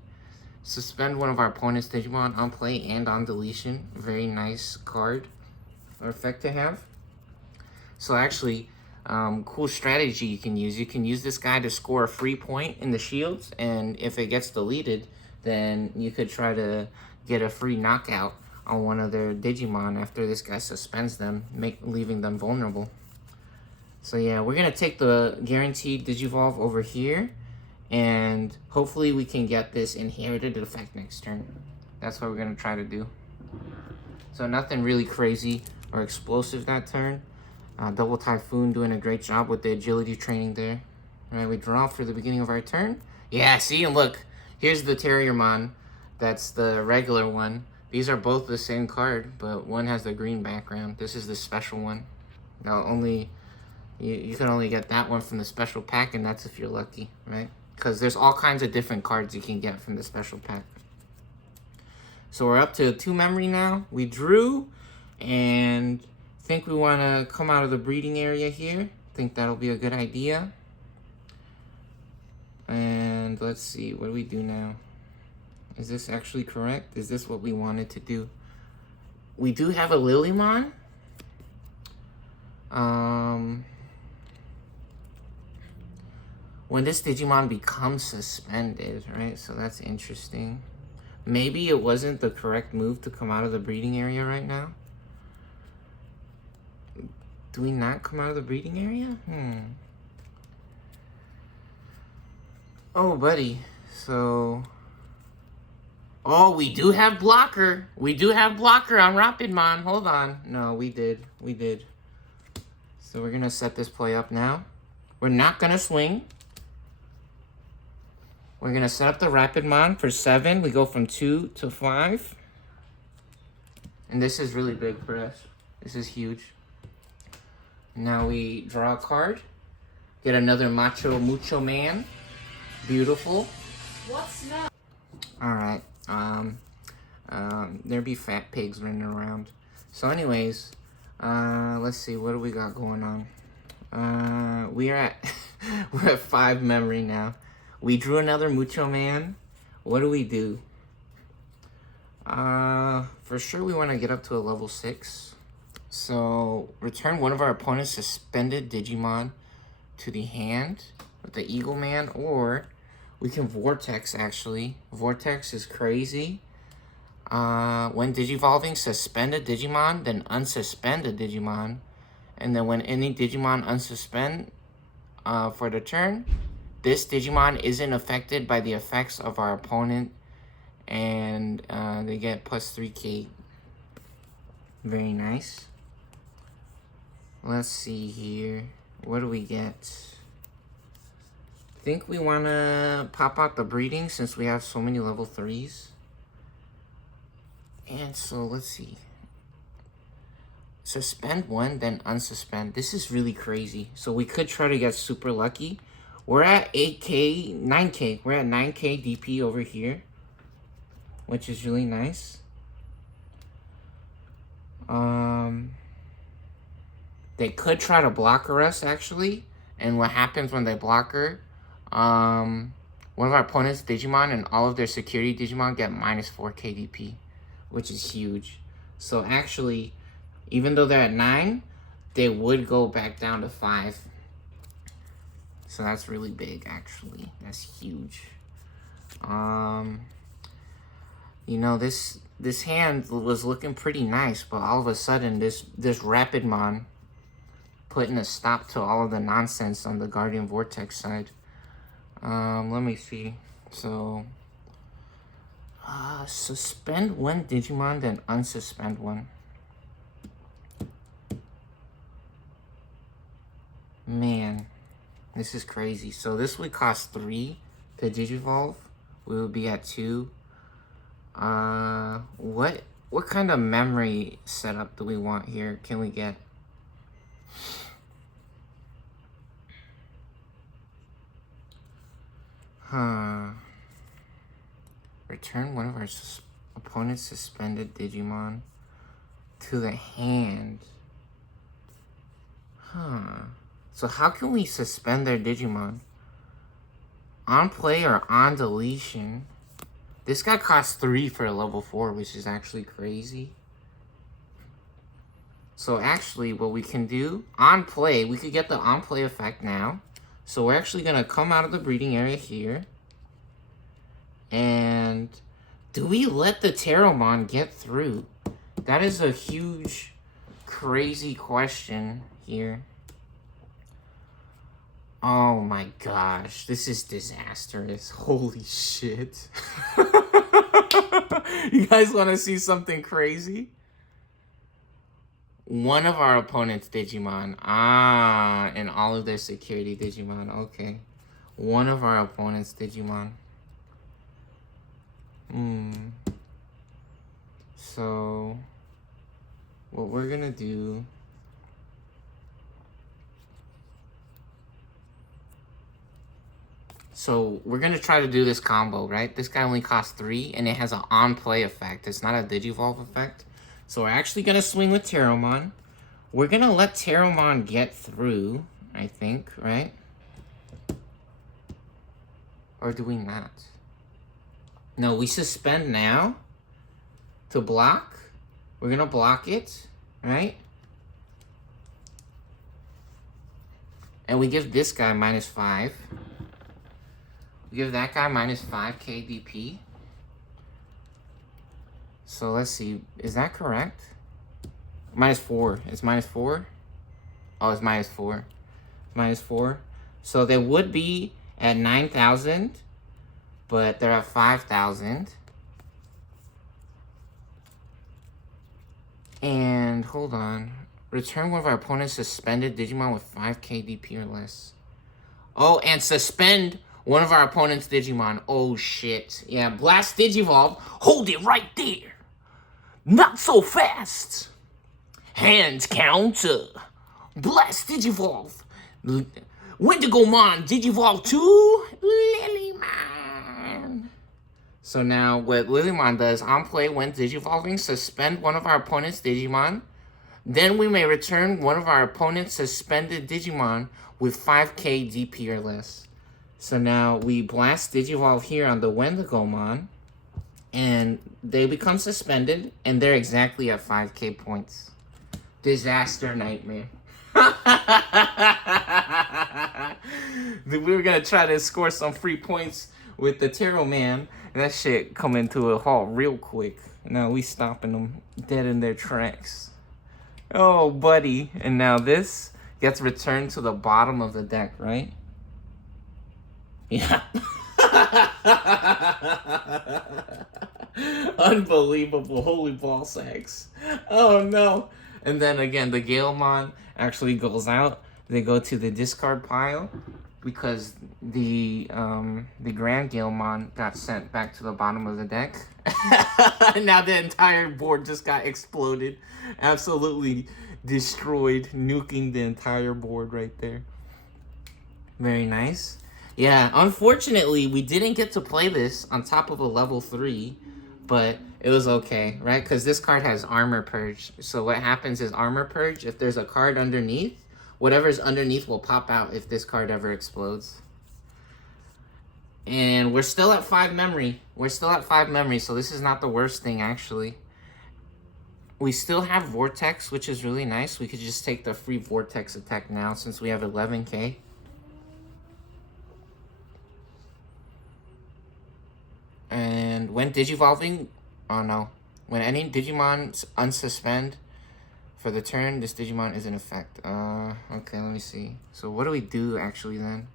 Suspend one of our opponent's Digimon on play and on deletion. Very nice card or effect to have. So actually, cool strategy you can use. You can use this guy to score a free point in the shields, and if it gets deleted, then you could try to get a free knockout on one of their Digimon after this guy suspends them, leaving them vulnerable. So yeah, we're gonna take the guaranteed Digivolve over here, and hopefully we can get this inherited effect next turn. That's what we're gonna try to do. So nothing really crazy or explosive that turn. Double Typhoon doing a great job with the agility training there. All right, we draw for the beginning of our turn. Yeah, see, and look, here's the Terriermon. That's the regular one. These are both the same card, but one has the green background. This is the special one. Now, you can only get that one from the special pack, and that's if you're lucky, right? Because there's all kinds of different cards you can get from the special pack. So we're up to 2 memory now. We drew, and think we want to come out of the breeding area here. Think that'll be a good idea. And let's see, what do we do now? Is this actually correct? Is this what we wanted to do? We do have a Lilymon. When this Digimon becomes suspended, right? So that's interesting. Maybe it wasn't the correct move to come out of the breeding area right now. Do we not come out of the breeding area? Oh, buddy. So... Oh, we do have blocker. We do have blocker on Rapidmon. Hold on. No, we did. We did. So we're going to set this play up now. We're not going to swing. We're going to set up the Rapidmon for 7. We go from 2 to 5. And this is really big for us. This is huge. Now we draw a card. Get another Mucho Man. Beautiful. What's now? Alright. There be fat pigs running around. So anyways, let's see, what do we got going on? We're at 5 memory now. We drew another Mucho Man. What do we do? For sure we want to get up to a level 6. So return one of our opponent's suspended Digimon to the hand with the Eagle Man, or we can Vortex, actually. Vortex is crazy. When Digivolving, suspend a Digimon, then unsuspend a Digimon. And then when any Digimon unsuspend for the turn, this Digimon isn't affected by the effects of our opponent. And they get plus 3k. Very nice. Let's see here. What do we get? I think we want to pop out the breeding since we have so many level 3s. And so, let's see. Suspend one, then unsuspend. This is really crazy. So we could try to get super lucky. We're at 8k, 9k. We're at 9k DP over here, which is really nice. They could try to blocker us, actually. And what happens when they blocker, one of our opponent's Digimon and all of their security Digimon get minus 4k DP, which is huge. So actually, even though they're at 9, they would go back down to 5. So that's really big, actually. That's huge. You know, this hand was looking pretty nice, but all of a sudden, this Rapidmon putting a stop to all of the nonsense on the Guardian Vortex side. Let me see. So, suspend one Digimon, then unsuspend one. Man, this is crazy. So this would cost 3 to Digivolve. We would be at 2. What kind of memory setup do we want here? Can we get? Return one of our opponent's suspended Digimon to the hand. So how can we suspend their Digimon? On play or on deletion? This guy costs 3 for a level 4, which is actually crazy. So actually, what we can do, on play, we could get the on play effect now. So we're actually going to come out of the breeding area here. And do we let the Terramon get through? That is a huge, crazy question here. Oh my gosh, this is disastrous. Holy shit. You guys want to see something crazy? One of our opponent's Digimon. And all of their security Digimon. Okay. One of our opponent's Digimon. So, what we're gonna do... So, we're going to try to do this combo, right? This guy only costs 3, and it has an on-play effect. It's not a Digivolve effect. So, we're actually going to swing with Terramon. We're going to let Terramon get through, I think, right? Or do we not? No, we suspend now to block. We're going to block it, right? and we give this guy -5. We give that guy -5 KDP. So let's see, is that correct? -4. It's -4? Oh, it's -4. -4. So they would be at 9,000, but they're at 5,000. And hold on. Return one of our opponent's suspended Digimon with 5 KDP or less. Oh, and suspend one of our opponent's Digimon. Oh, shit. Yeah, Blast Digivolve. Hold it right there. Not so fast. Hands counter. Blast Digivolve. Wendigomon Digivolve 2. Lilymon. So now what Lilymon does, on play when Digivolving, suspend one of our opponent's Digimon. Then we may return one of our opponent's suspended Digimon with 5k DP or less. So now we blast Digivolve here on the Wendigomon, and they become suspended, and they're exactly at 5k points. Disaster nightmare. We were gonna try to score some free points with the Tarot Man. That shit coming to a halt real quick. Now we stopping them dead in their tracks. Oh, buddy. And now this gets returned to the bottom of the deck, right? Yeah. Unbelievable. Holy ball sacks. Oh, no. And then again, the Galemon actually goes out. They go to the discard pile because the Grand Galemon got sent back to the bottom of the deck. Now the entire board just got exploded. Absolutely destroyed, nuking the entire board right there. Very nice. Yeah, unfortunately, we didn't get to play this on top of a level 3, but it was okay, right? Because this card has Armor Purge. So what happens is Armor Purge, if there's a card underneath, whatever's underneath will pop out if this card ever explodes. And we're still at 5 memory. We're still at 5 memory, so this is not the worst thing, actually. We still have Vortex, which is really nice. We could just take the free Vortex attack now since we have 11k. And when Digivolving, oh no. When any Digimon unsuspend for the turn, this Digimon is in effect. Okay, let me see. So what do we do actually then?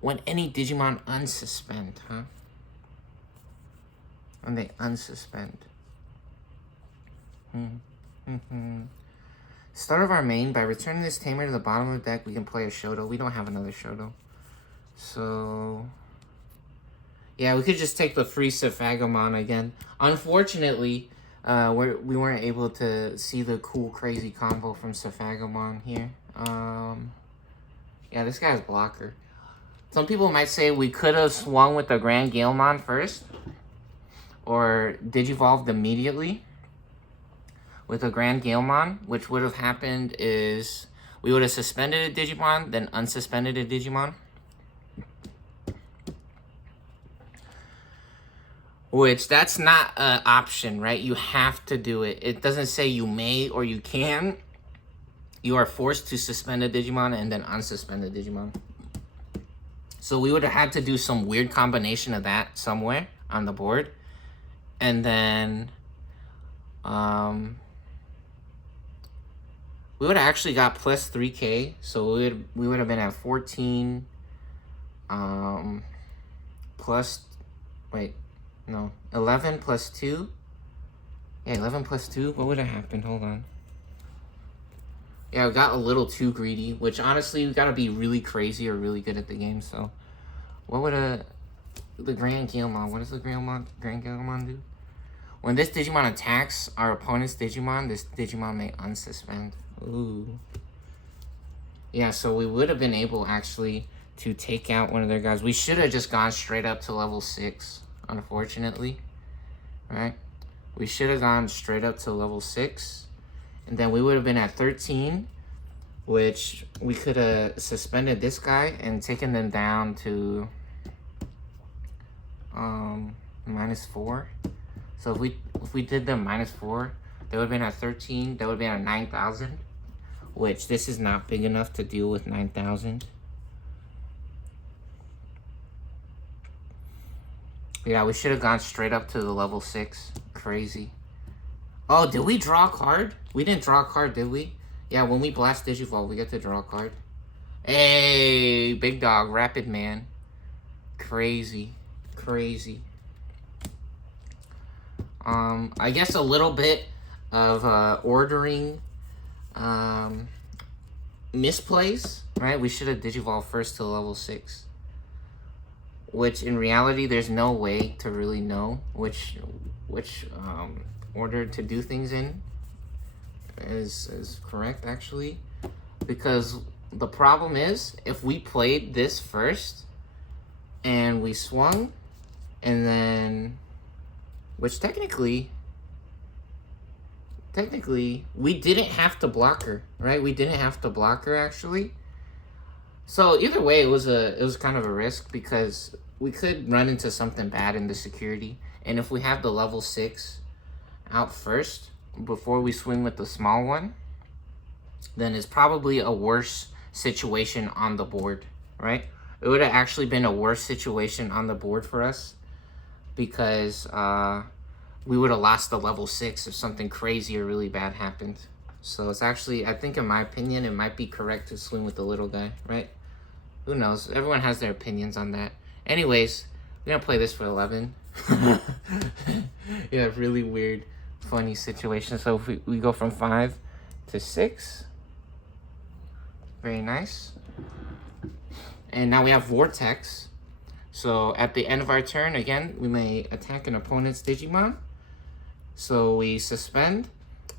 When any Digimon unsuspend, huh? When they unsuspend. Start of our main, by returning this Tamer to the bottom of the deck, we can play a Shoto. We don't have another Shoto. So, yeah, we could just take the free Sephagamon again. Unfortunately, we weren't able to see the cool, crazy combo from Sephagamon here. Yeah, this guy's blocker. Some people might say we could have swung with the Grand Galemon first, or Digivolved immediately with the Grand Galemon, which would have happened is we would have suspended a Digimon, then unsuspended a Digimon. Which, that's not an option, right? You have to do it. It doesn't say you may or you can. You are forced to suspend a Digimon and then unsuspend a Digimon. So we would have had to do some weird combination of that somewhere on the board. And then we would have actually got plus 3k. So we would have been at 14 plus, wait, no, 11 plus 2. Yeah, 11 plus 2. What would have happened? Hold on. Yeah, we got a little too greedy, which honestly, we got to be really crazy or really good at the game. So, what would the Grand Galemon, what does the Grand Galemon do? When this Digimon attacks our opponent's Digimon, this Digimon may unsuspend. Ooh. Yeah, so we would have been able, actually, to take out one of their guys. We should have just gone straight up to level 6, unfortunately. Right? We should have gone straight up to level 6. And then we would have been at 13, which we could have suspended this guy and taken them down to -4. So if we did them -4, they would have been at 13. They would have been at 9,000. which this is not big enough to deal with 9,000. Yeah, we should have gone straight up to the level 6. Crazy. Oh, did we draw a card? We didn't draw a card, did we? Yeah, when we blast Digivolve, we get to draw a card. Hey, big dog, Rapid Man. Crazy. Crazy. I guess a little bit of ordering misplays, right? We should have Digivolved first to level 6. Which in reality, there's no way to really know which order to do things in is correct, actually. Because the problem is, if we played this first and we swung, and then, which technically we didn't have to block her, right? We didn't have to block her, actually. So either way, it was kind of a risk, because we could run into something bad in the security. And if we have the level 6 out first before we swing with the small one, then it's probably a worse situation on the board, right? It would have actually been a worse situation on the board for us, because we would have lost the level 6 if something crazy or really bad happened. So it's actually, I think in my opinion, it might be correct to swing with the little guy, right? Who knows? Everyone has their opinions on that. Anyways, we're gonna play this for 11. Yeah, really weird, funny situation. So if we go from 5 to 6. Very nice. And now we have Vortex. So at the end of our turn, again, we may attack an opponent's Digimon. So we suspend.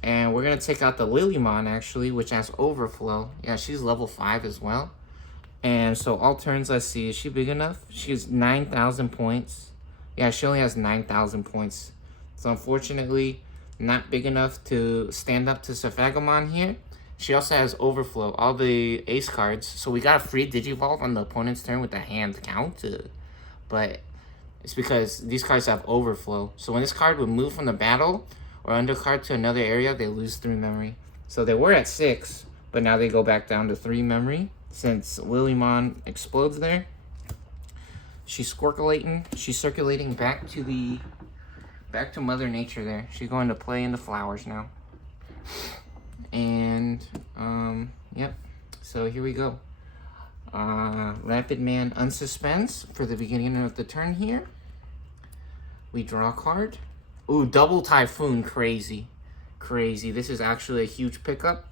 And we're going to take out the Lilymon, actually, which has Overflow. Yeah, she's level 5 as well. And so all turns I see, is she big enough? She's 9,000 points. Yeah, she only has 9,000 points. So unfortunately, not big enough to stand up to Sephagamon here. She also has Overflow, all the ace cards. So we got a free Digivolve on the opponent's turn with the hand count. But it's because these cards have Overflow. So when this card would move from the battle or undercard to another area, they lose 3 memory. So they were at 6, but now they go back down to 3 memory since Lilymon explodes there. She's circulating back to Mother Nature there. She's going to play in the flowers now. And yep. So here we go. Rapid Man unsuspense for the beginning of the turn here. We draw a card. Ooh, double Typhoon, crazy. Crazy. This is actually a huge pickup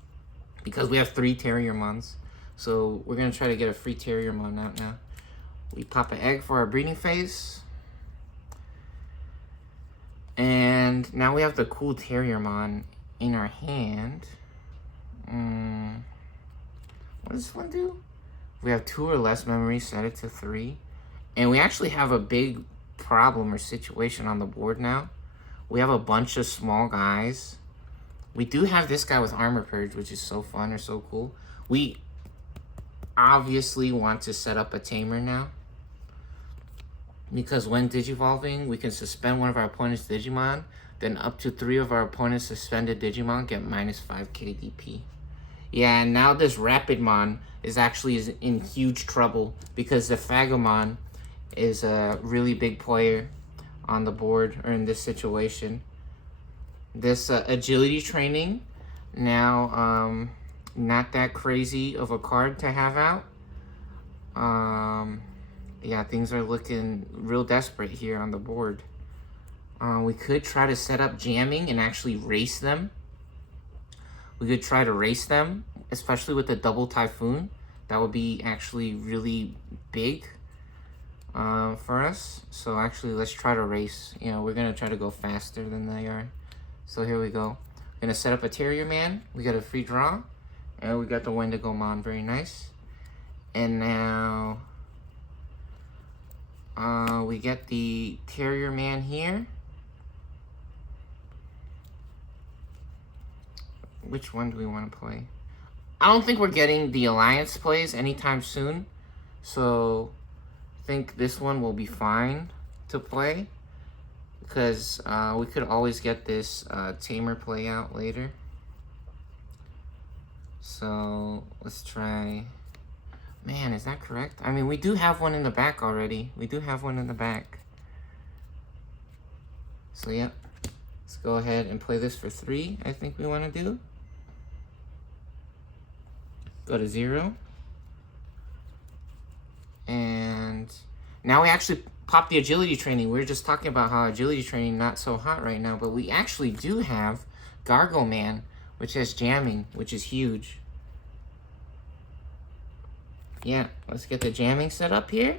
because we have 3 Terriermons. So we're going to try to get a free Terriermon out now. We pop an egg for our breeding phase. And now we have the cool Terriermon in our hand. What does this one do? We have 2 or less memories, set it to 3. And we actually have a big problem or situation on the board now. We have a bunch of small guys. We do have this guy with Armor Purge, which is so fun or so cool. We obviously want to set up a tamer now, because when Digivolving, we can suspend one of our opponent's Digimon, then up to 3 of our opponent's suspended Digimon get minus 5 KDP. Yeah, and now this Rapidmon is actually in huge trouble because the Fagamon is a really big player on the board or in this situation. This agility training now not that crazy of a card to have out. Yeah, things are looking real desperate here on the board. We could try to set up jamming and actually race them. We could try to race them, especially with the double Typhoon. That would be actually really big for us. So actually, let's try to race. You know, we're going to try to go faster than they are. So here we go. We're going to set up a Terrierman. We got a free draw. And we got the Wendigomon. Very nice. And now we get the Terrierman here. Which one do we want to play? I don't think we're getting the Alliance plays anytime soon. So I think this one will be fine to play. Because we could always get this Tamer play out later. So let's try. Man, is that correct? I mean, we do have one in the back already. We do have one in the back. So yeah, let's go ahead and play this for 3. I think we want to do. Go to 0. And now we actually pop the agility training. We were just talking about how agility training not so hot right now, but we actually do have Gargo Man, which has jamming, which is huge. Yeah, let's get the jamming set up here.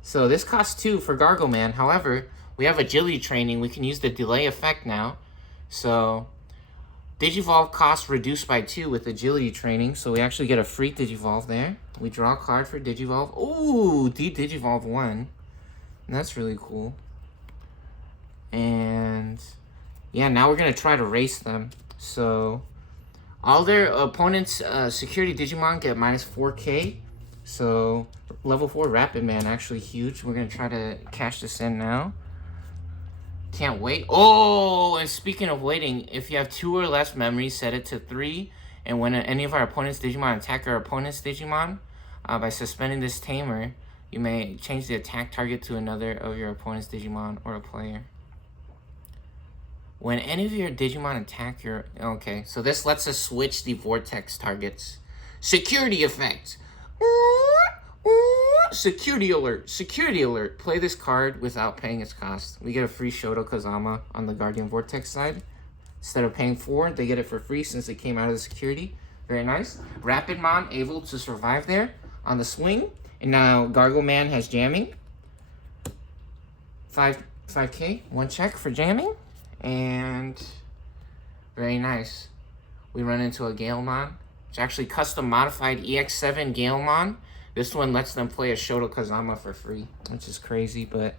So this costs 2 for Gargo Man. However, we have agility training. We can use the delay effect now. So Digivolve cost reduced by 2 with agility training. So we actually get a free Digivolve there. We draw a card for Digivolve. Ooh, Digivolve 1. That's really cool. And yeah, now we're going to try to race them. So all their opponents' security Digimon get minus 4K. So level 4 Rapid Man, actually huge. We're going to try to cash this in now. Can't wait. Oh, and speaking of waiting, if you have 2 or less memories, set it to 3. And when any of our opponent's Digimon attack our opponent's Digimon, by suspending this tamer, you may change the attack target to another of your opponent's Digimon or a player. When any of your Digimon attack your... Okay, so this lets us switch the vortex targets. Security effect. Security alert. Security alert. Play this card without paying its cost. We get a free Shoto Kazama on the Guardian Vortex side. Instead of paying 4, they get it for free since it came out of the security. Very nice. Rapidmon able to survive there on the swing. And now Gargo Man has jamming. 5K. 1 check for jamming. And very nice. We run into a Galemon. It's actually custom modified EX7 Galemon. This one lets them play a Shoto Kazama for free, which is crazy, but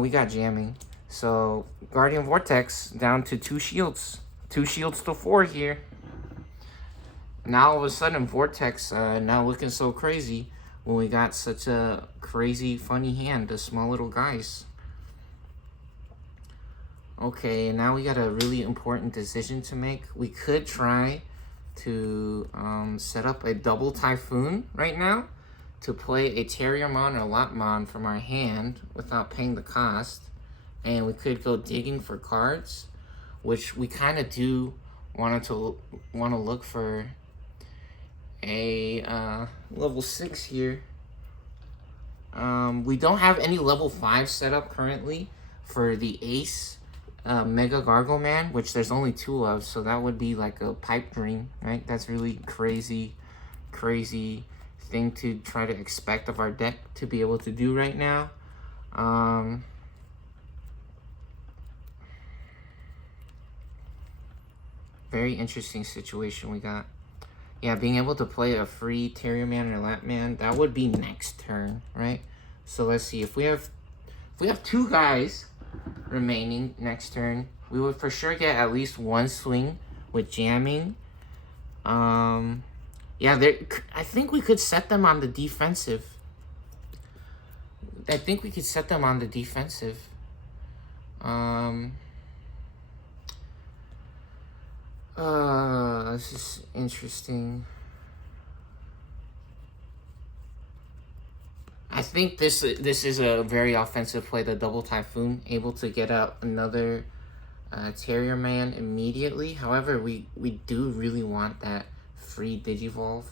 we got jamming. So Guardian Vortex down to 2 shields. 2 shields to 4 here. Now all of a sudden Vortex now looking so crazy when we got such a crazy funny hand, the small little guys. Okay, now we got a really important decision to make. We could try to set up a double Typhoon right now to play a Terriermon or Lopmon from our hand without paying the cost. And we could go digging for cards, which we kind of do want to look for a level 6 here. We don't have any level 5 set up currently for the Ace Mega Gargo Man, which there's only 2 of, so that would be like a pipe dream, right? That's really crazy thing to try to expect of our deck to be able to do right now. Very interesting situation we got. Yeah, being able to play a free Terrier Man or Lap Man, that would be next turn, right? So let's see, if we have 2 guys remaining next turn, we would for sure get at least 1 swing with jamming. Yeah, I think we could set them on the defensive. This is interesting. I think this is a very offensive play, the double Typhoon, able to get out another Terrier Man immediately. However, we do really want that free Digivolve.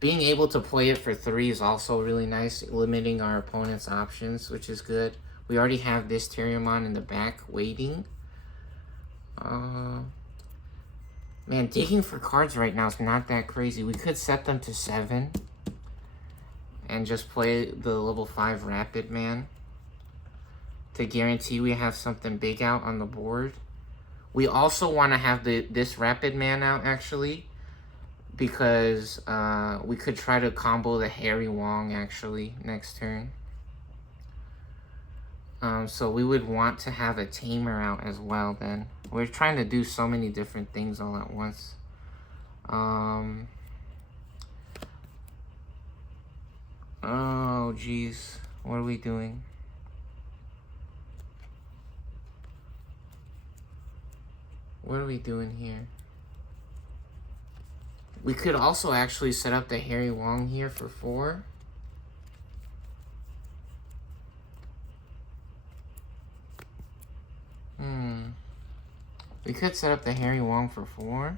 Being able to play it for 3 is also really nice, limiting our opponent's options, which is good. We already have this Terriermon in the back waiting. Man, digging for cards right now is not that crazy. We could set them to 7 and just play the level 5 Rapid Man to guarantee we have something big out on the board. We also want to have this Rapid Man out, actually, because we could try to combo the Harry Wong, actually, next turn. So we would want to have a Tamer out as well, then. We're trying to do so many different things all at once. Oh, geez. What are we doing? What are we doing here? We could also actually set up the Harry Wong here for 4. We could set up the Harry Wong for 4.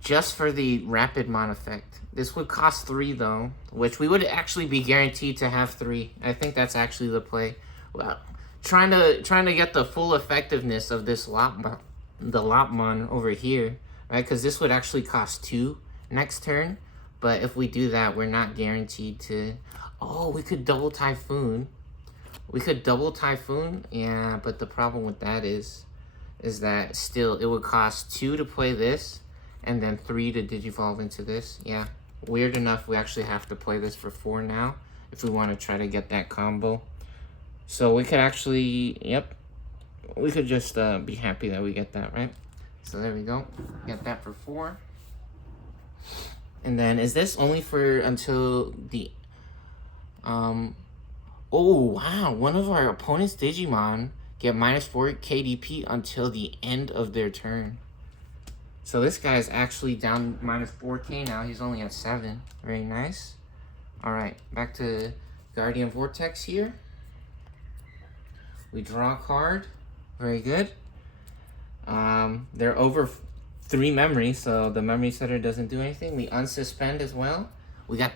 Just for the Rapid Mon effect. This would cost 3 though, which we would actually be guaranteed to have 3. I think that's actually the play. Well, trying to get the full effectiveness of this Lopmon over here, right? Because this would actually cost 2 next turn. But if we do that, we're not guaranteed to... Oh, we could double Typhoon. We could double Typhoon, yeah, but the problem with that is that still it would cost 2 to play this, and then 3 to digivolve into this. Yeah, weird enough, we actually have to play this for 4 now if we want to try to get that combo. So we could actually, yep, we could just be happy that we get that, right? So there we go, get that for 4. And then is this only for until the oh wow, one of our opponent's Digimon get -4 KDP until the end of their turn. So this guy is actually down -4K now. He's only at 7. Very nice. Alright, back to Guardian Vortex here. We draw a card. Very good. They're over 3 memory, so the memory setter doesn't do anything. We unsuspend as well. We got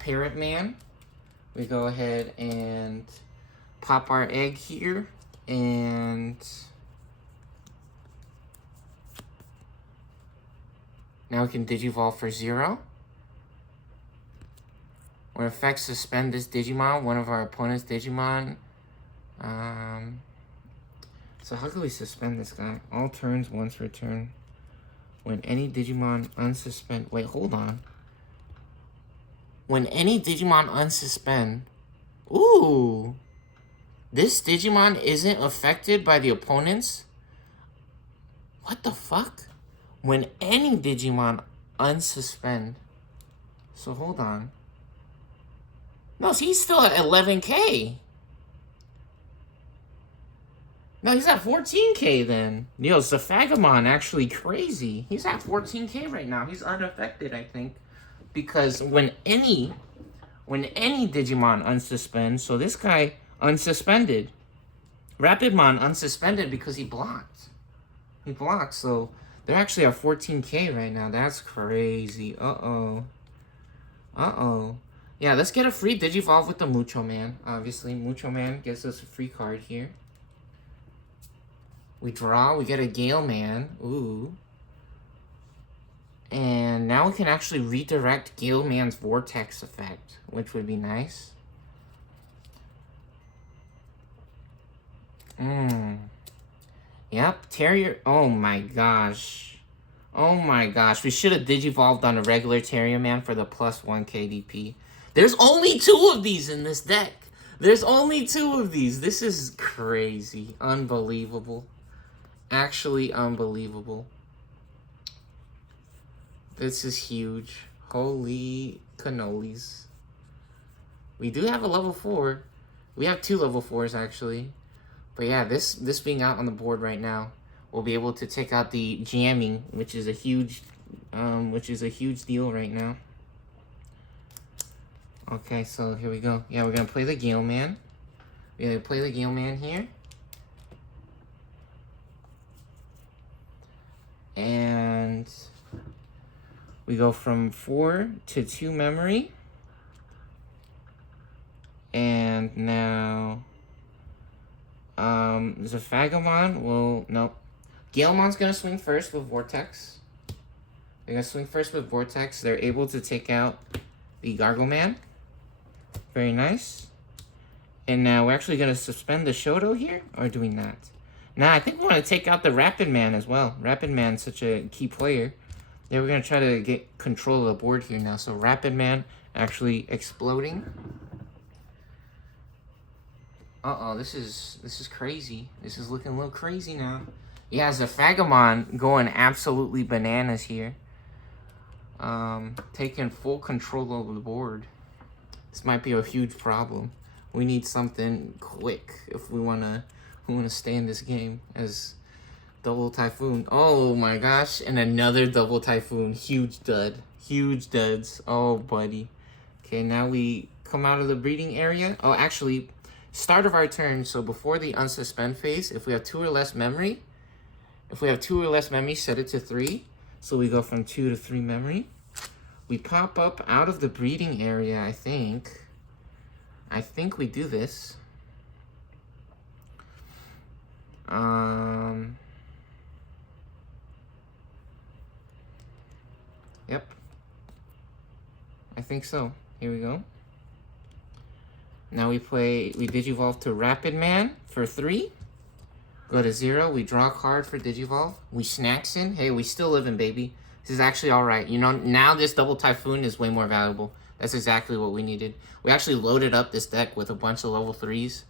Parrot Man. We go ahead and pop our egg here, and now we can digivolve for 0. When effects suspend this Digimon, one of our opponent's Digimon. So how can we suspend this guy? All turns, once return. When any Digimon unsuspend... Wait, hold on. When any Digimon unsuspend... Ooh! This Digimon isn't affected by the opponents? What the fuck? When any Digimon unsuspend... So hold on. No, so he's still at 11K. No, he's at 14K then. Yo, Zephagamon actually crazy. He's at 14K right now. He's unaffected, I think. Because when any Digimon unsuspends, so this guy unsuspended. Rapidmon unsuspended because he blocked. He blocked, so they're actually at 14K right now. That's crazy. Uh-oh. Uh-oh. Yeah, let's get a free Digivolve with the Mucho Man. Obviously, Mucho Man gives us a free card here. We draw, we get a Gale Man. Ooh. And now we can actually redirect Gale Man's Vortex effect, which would be nice. Yep, Terrier. Oh my gosh. Oh my gosh. We should have Digivolved on a regular Terrier Man for the +1 KDP. There's only 2 of these in this deck. There's only 2 of these. This is crazy. Unbelievable. Actually unbelievable. This is huge. Holy cannolis. We do have a level 4. We have 2 level 4s actually. But yeah, this being out on the board right now, we'll be able to take out the jamming, which is a huge deal right now. Okay, so here we go. Yeah, we're gonna play the Gale Man. We're gonna play the Gale Man here. And we go from 4 to 2 memory. And now Zephagamon will... Nope. Galemon's gonna swing first with Vortex. They're gonna swing first with Vortex. They're able to take out the Gargoman. Very nice. And now we're actually gonna suspend the Shoto here? Or do we not? Nah, I think we want to take out the Rapid Man as well. Rapid Man's such a key player. Then we're going to try to get control of the board here now. So Rapid Man actually exploding. Uh-oh, this is crazy. This is looking a little crazy now. Yeah, Zephagamon going absolutely bananas here. Taking full control over the board. This might be a huge problem. We need something quick if we want to who want to stay in this game as double typhoon. Oh my gosh, and another double typhoon. Huge dud. Huge duds. Oh, buddy. Okay, now we come out of the breeding area. Oh, actually, start of our turn. So before the unsuspend phase, if we have 2 or less memory, set it to 3. So we go from 2 to 3 memory. We pop up out of the breeding area, I think. I think we do this. Yep. I think so. Here we go. Now we digivolve to Rapid Man for 3. Go to 0. We draw a card for digivolve. We snacks in. Hey, we still living, baby. This is actually all right. You know, now this double typhoon is way more valuable. That's exactly what we needed. We actually loaded up this deck with a bunch of level 3s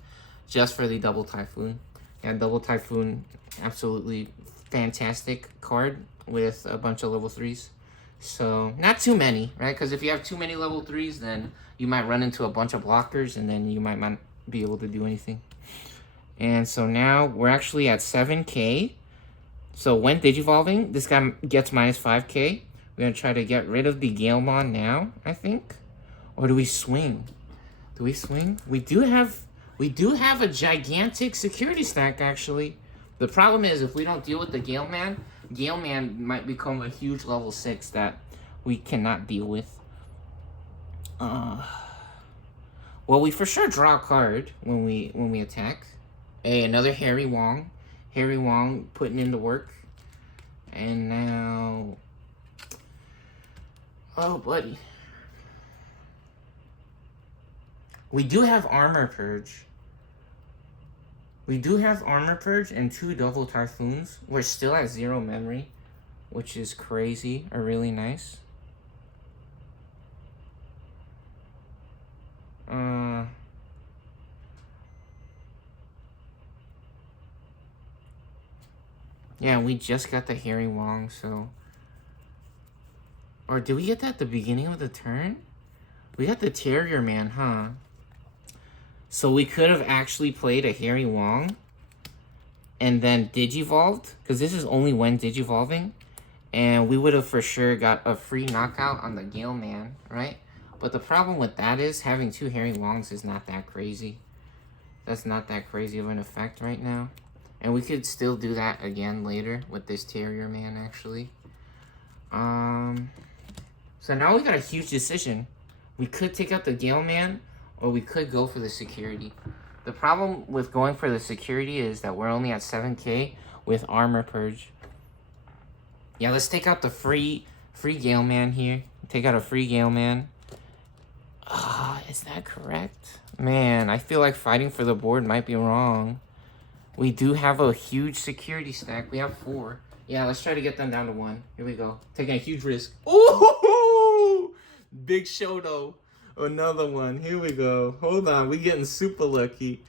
just for the double typhoon. Yeah, double typhoon, absolutely fantastic card with a bunch of level 3s. So, not too many, right? Because if you have too many level 3s, then you might run into a bunch of blockers, and then you might not be able to do anything. And so now we're actually at 7k. So when digivolving, this guy gets minus 5k. We're going to try to get rid of the Galemon now, I think. Or do we swing? Do we swing? We do have a gigantic security stack, actually. The problem is, if we don't deal with the Galeman might become a huge level 6 that we cannot deal with. Well, we for sure draw a card when we attack. Hey, another Harry Wong. Harry Wong putting in the work. And now... Oh, buddy. We do have Armor Purge. We do have Armor Purge and 2 double typhoons. We're still at 0 memory, which is crazy or really nice. Yeah, we just got the Harry Wong, so... Or did we get that at the beginning of the turn? We got the Terrier Man, huh? So we could have actually played a Harry Wong and then digivolved, because this is only when digivolving, and we would have for sure got a free knockout on the Gale Man, right? But the problem with that is having 2 Harry Wongs is not that crazy. That's not that crazy of an effect right now. And we could still do that again later with this Terrier Man, actually. So now we got a huge decision. We could take out the Gale Man, or we could go for the security. The problem with going for the security is that we're only at 7k with Armor Purge. Yeah, let's take out the free Gale Man here. Take out a free Gale Man. Is that correct? Man, I feel like fighting for the board might be wrong. We do have a huge security stack. We have 4. Yeah, let's try to get them down to 1. Here we go. Taking a huge risk. Ooh! Big show, though. Another one. Here we go. Hold on. We getting super lucky.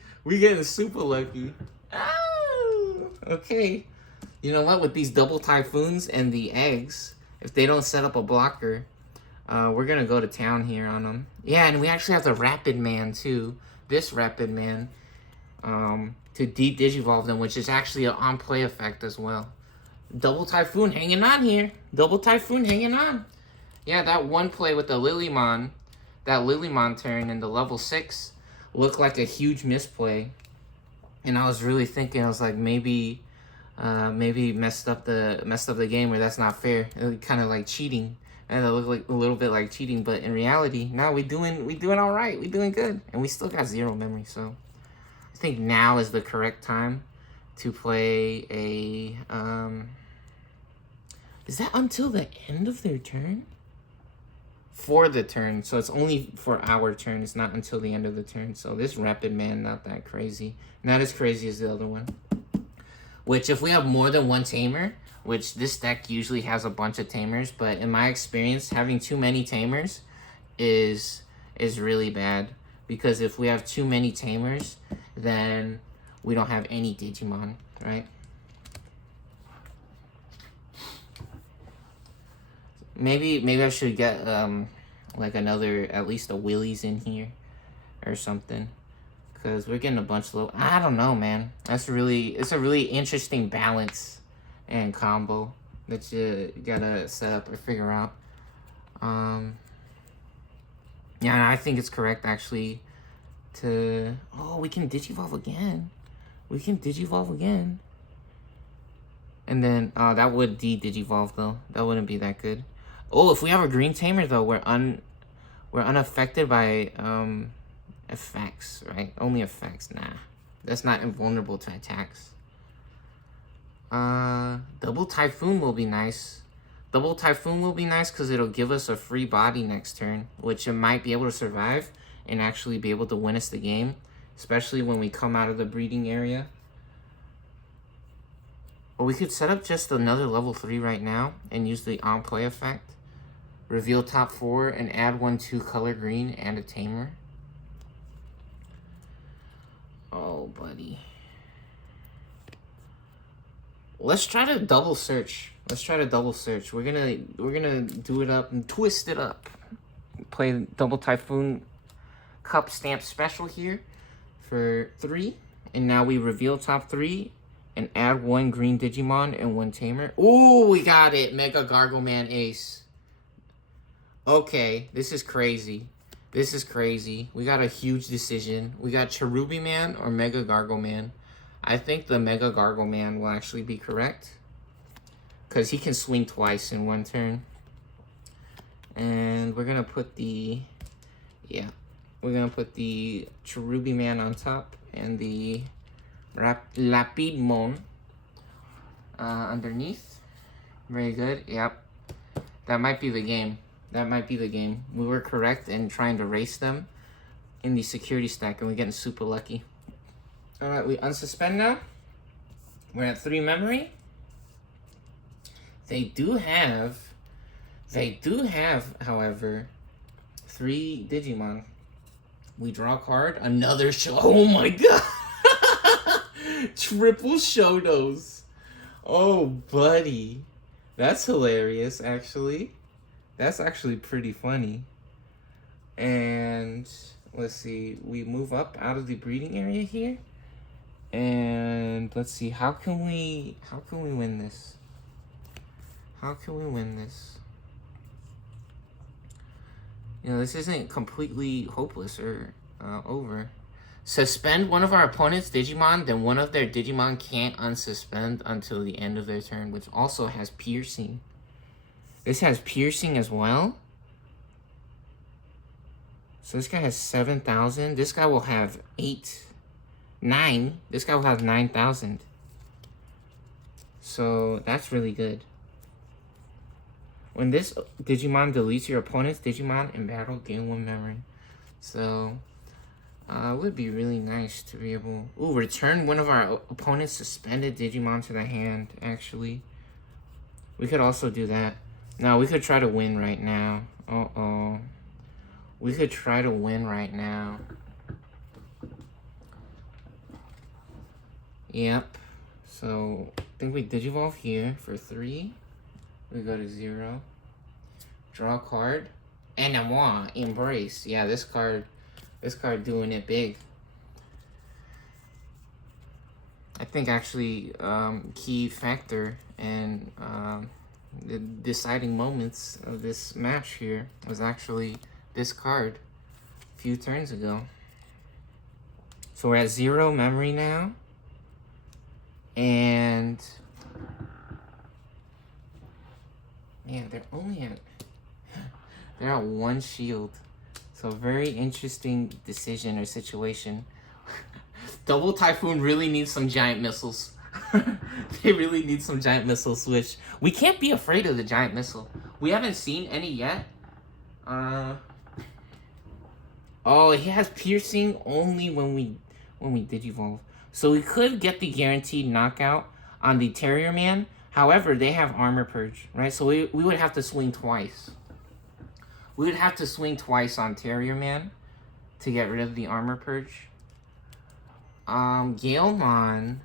Oh! Okay. You know what? With these double typhoons and the eggs, if they don't set up a blocker, we're going to go to town here on them. Yeah, and we actually have the Rapid Man, too. This Rapid Man. To digivolve them, which is actually an on-play effect as well. Double Typhoon hanging on here. Double Typhoon hanging on. Yeah, that one play with the Lilymon, that Lilymon turn in the level 6 looked like a huge misplay. And I was really thinking, I was like, maybe messed up the game, or that's not fair. It was kind of like cheating. And it looked like a little bit like cheating, but in reality, now we doing all right. We doing good, and we still got 0 memory, so I think now is the correct time to play a, is that until the end of their turn? For the turn, so it's only for our turn. It's not until the end of the turn. So this Rapid Man, not that crazy. Not as crazy as the other one. Which, if we have more than 1 tamer, which this deck usually has a bunch of tamers, but in my experience, having too many tamers is really bad. Because if we have too many tamers, then we don't have any Digimon, right? Maybe I should get like another, at least a Willy's in here or something. Because we're getting a bunch low. I don't know, man. It's a really interesting balance and combo that you gotta set up or figure out. Yeah, I think it's correct actually to... Oh, we can Digivolve again. We can Digivolve again. And then, that would de-Digivolve though. That wouldn't be that good. Oh, if we have a green tamer though, we're unaffected by, effects, right? Only effects, nah. That's not invulnerable to attacks. Double Typhoon will be nice. Double Typhoon will be nice because it'll give us a free body next turn, which it might be able to survive and actually be able to win us the game, especially when we come out of the breeding area. Or we could set up just another level 3 right now and use the on-play effect. Reveal top 4 and add 1/2 color green and a tamer. Oh, buddy. Let's try to double search. Let's try to double search. We're gonna do it up and twist it up. Play double Typhoon Cup Stamp Special here for 3. And now we reveal top 3 and add 1 green Digimon and 1 tamer. Ooh, we got it. Mega Gargleman Ace. Okay, this is crazy. This is crazy. We got a huge decision. We got Cherubiman or Mega Gargleman. I think the Mega Gargleman will actually be correct, because he can swing twice in 1 turn. And we're going to put the... Yeah. We're going to put the Cherubiman on top and the Lapidmon underneath. Very good. Yep. That might be the game. That might be the game. We were correct in trying to race them in the security stack, and we're getting super lucky. Alright, we unsuspend now. We're at 3 memory. They do have, however, 3 Digimon. We draw a card. Another show. Oh my god! Triple Shotos. Oh, buddy. That's hilarious, actually. That's actually pretty funny. And let's see, we move up out of the breeding area here. And let's see, how can we win this? How can we win this? You know, this isn't completely hopeless or over. Suspend one of our opponent's Digimon, then one of their Digimon can't unsuspend until the end of their turn, which also has piercing. This has piercing as well. So this guy has 7,000. This guy will have 9. This guy will have 9,000. So that's really good. When this Digimon deletes your opponent's Digimon in battle, gain 1 memory. So it would be really nice to be able... Ooh, return one of our opponent's suspended Digimon to the hand, actually. We could also do that. No, we could try to win right now. Uh-oh. We could try to win right now. Yep. So, I think we Digivolve here for 3. We go to 0. Draw a card. Enamoi, Embrace. Yeah, this card doing it big. I think actually key factor and the deciding moments of this match here was actually this card a few turns ago. So we're at 0 memory now. And yeah, they're at 1 shield. So very interesting decision or situation. Double Typhoon really needs some giant missiles. They really need some giant missiles, which we can't be afraid of the giant missile. We haven't seen any yet. Oh, he has piercing only when we Digivolve. So we could get the guaranteed knockout on the Terrier Man. However, they have Armor Purge, right? So we would have to swing twice. We would have to swing twice on Terrier Man to get rid of the Armor Purge. Galemon.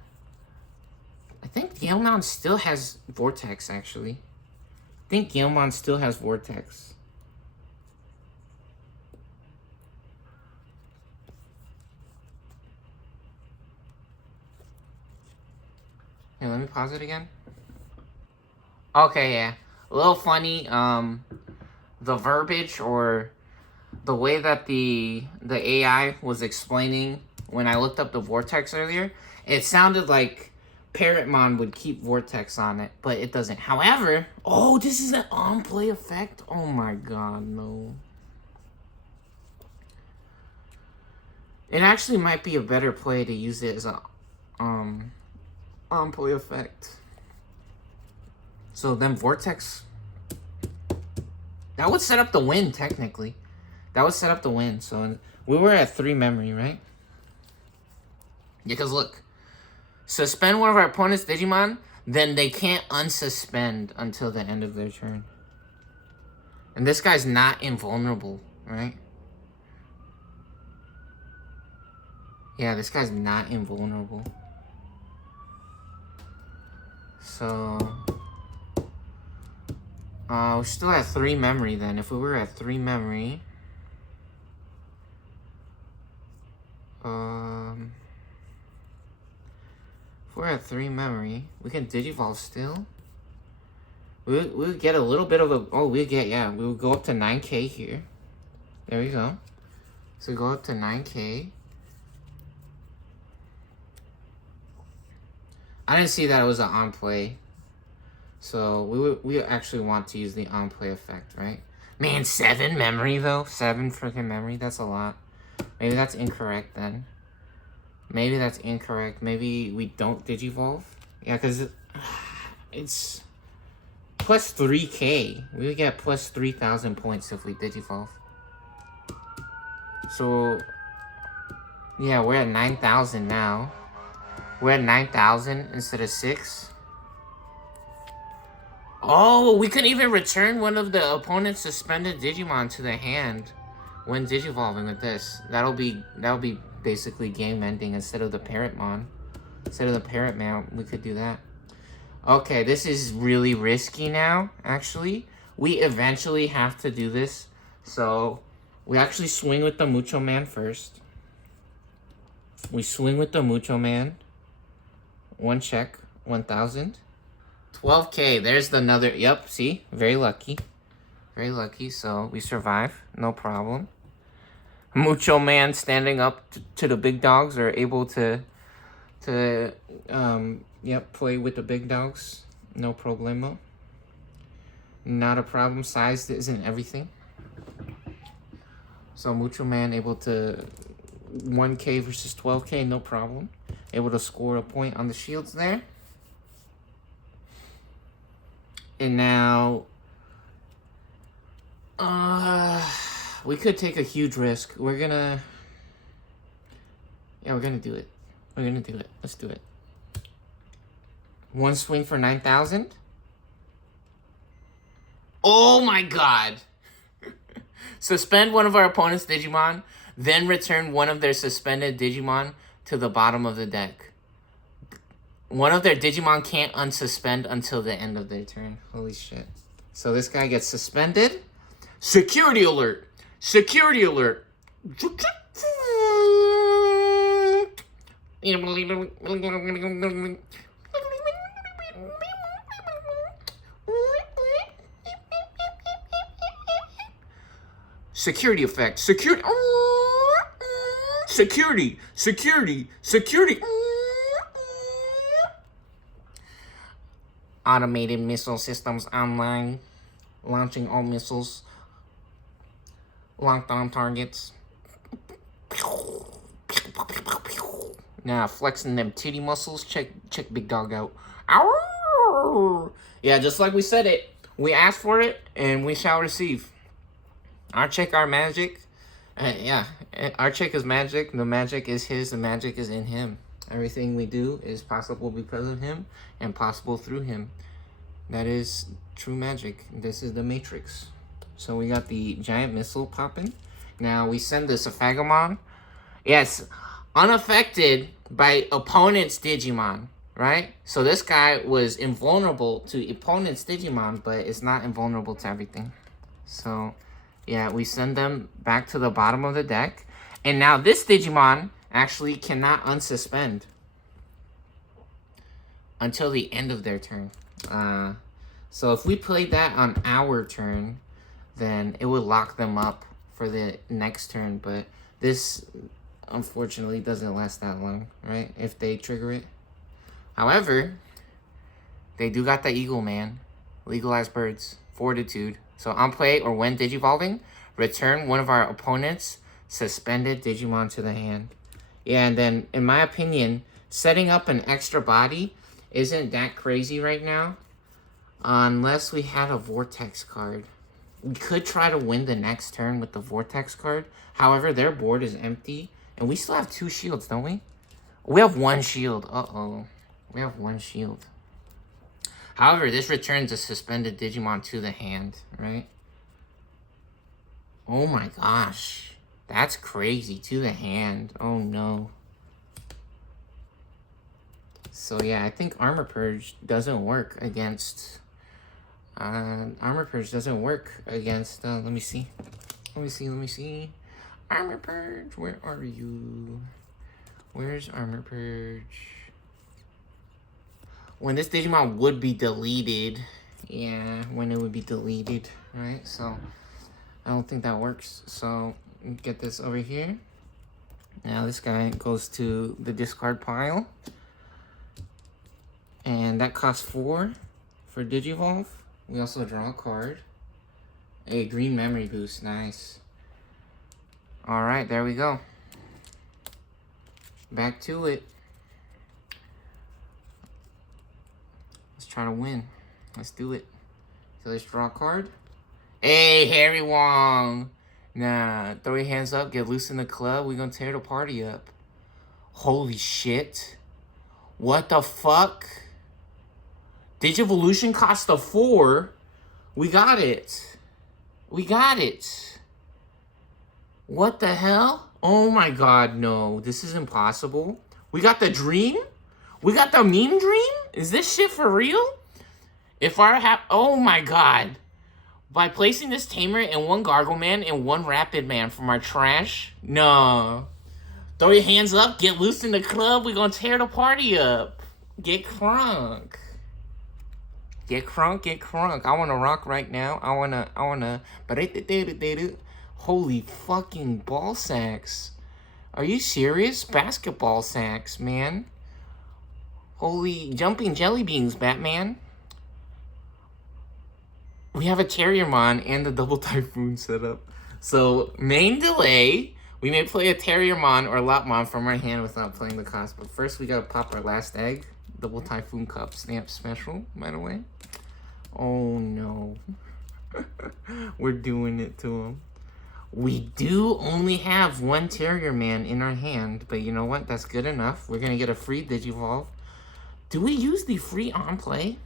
I think Galemon still has Vortex, actually. I think Galemon still has Vortex. Here, let me pause it again. Okay, yeah. A little funny, the verbiage or the way that the AI was explaining when I looked up the vortex earlier, it sounded like Parrotmon would keep vortex on it, but it doesn't. However, oh, this is an on-play effect? Oh my god, no. It actually might be a better play to use it as a on-play effect. So then vortex, that would set up the win technically. That would set up the win. So we were at 3 memory, right? Yeah, because look, suspend one of our opponent's Digimon, then they can't unsuspend until the end of their turn. And this guy's not invulnerable, right? Yeah, this guy's not invulnerable. So we're still at 3 memory then. If we were at 3 memory, if we're at 3 memory, we can Digivolve still. We'll get a little bit of a, we'll go up to 9k here. There we go. So go up to 9k. I didn't see that it was an on-play. So we actually want to use the on-play effect, right? Man, 7 memory though? 7 freaking memory? That's a lot. Maybe that's incorrect then. Maybe that's incorrect. Maybe we don't Digivolve? Yeah, because it's plus 3k. We would get plus 3,000 points if we Digivolve. So, yeah, we're at 9,000 now. We're at 9,000 instead of 6. Oh, we could even return one of the opponent's suspended Digimon to the hand when Digivolving with this. That'll be basically game ending instead of the Parrotmon. Instead of the Parrotmon, we could do that. Okay, this is really risky now, actually. We eventually have to do this. So, we actually swing with the Mucho Man first. We swing with the Mucho Man. 1 check, 1,000. 12k, there's another, yep, see? Very lucky. Very lucky, so we survive, no problem. Mucho Man standing up to the big dogs are able to play with the big dogs. No problemo. Not a problem, size isn't everything. So Mucho Man able to 1k versus 12k, no problem. Able to score a point on the shields there. And now, we could take a huge risk. We're gonna do it. We're gonna do it. Let's do it. 1 swing for 9,000. Oh my god! Suspend one of our opponent's Digimon, then return one of their suspended Digimon to the bottom of the deck. One of their Digimon can't unsuspend until the end of their turn. Holy shit. So this guy gets suspended. Security alert! Security alert! Security effect. Security. Security. Security. Security. Automated missile systems online. Launching all missiles. Locked on targets. Now flexing them titty muscles. Check big dog out. Ow! Yeah, just like we said it. We asked for it and we shall receive. Our check, our magic. Our check is magic. The magic is his. The magic is in him. Everything we do is possible because of him and possible through him. That is true magic. This is the Matrix. So we got the giant missile popping. Now we send the Saphagamon. Yes, unaffected by opponent's Digimon, right? So this guy was invulnerable to opponent's Digimon, but it's not invulnerable to everything. So, yeah, we send them back to the bottom of the deck. And now this Digimon actually cannot unsuspend. until the end of their turn. So if we played that on our turn, then it would lock them up for the next turn. But this, unfortunately, doesn't last that long, right? If they trigger it. However, they do got the Eagle Man. Legalized Birds. Fortitude. So on play or when Digivolving, return one of our opponent's suspended Digimon to the hand. Yeah, and then, in my opinion, setting up an extra body isn't that crazy right now. Unless we had a Vortex card. We could try to win the next turn with the Vortex card. However, their board is empty. And we still have 2 shields, don't we? We have 1 shield. Uh-oh. We have 1 shield. However, this returns a suspended Digimon to the hand, right? Oh my gosh. That's crazy. To the hand. Oh no. So yeah, I think Armor Purge doesn't work against... Armor Purge doesn't work against... let me see. Let me see. Armor Purge, where are you? Where's Armor Purge? When this Digimon would be deleted. Yeah, when it would be deleted, right? So, I don't think that works. So, get this over here. Now this guy goes to the discard pile. And that costs 4 for Digivolve. We also draw a card. A green memory boost, nice. Alright, there we go. Back to it. Let's try to win. Let's do it. So let's draw a card. Hey, Harry Wong! Nah, throw your hands up, get loose in the club. We're gonna tear the party up. Holy shit. What the fuck? Digivolution cost a 4. We got it. We got it. What the hell? Oh my god, no. This is impossible. We got the dream? We got the meme dream? Is this shit for real? If I have... Oh my god. By placing this Tamer and 1 Gargle Man and 1 Rapid Man from our trash? No. Throw your hands up, get loose in the club. We're gonna tear the party up. Get crunk. Get crunk, get crunk. I wanna rock right now. I wanna... Holy fucking ball sacks. Are you serious? Basketball sacks, man. Holy jumping jelly beans, Batman. We have a Terriermon and the double Typhoon set up. So, main delay. We may play a Terriermon or Lopmon from our hand without playing the cost. But first, we gotta pop our last egg. Double Typhoon Cup Stamp Special, by the way. Oh, no. We're doing it to him. We do only have 1 Terrierman in our hand. But you know what? That's good enough. We're gonna get a free Digivolve. Do we use the free on play?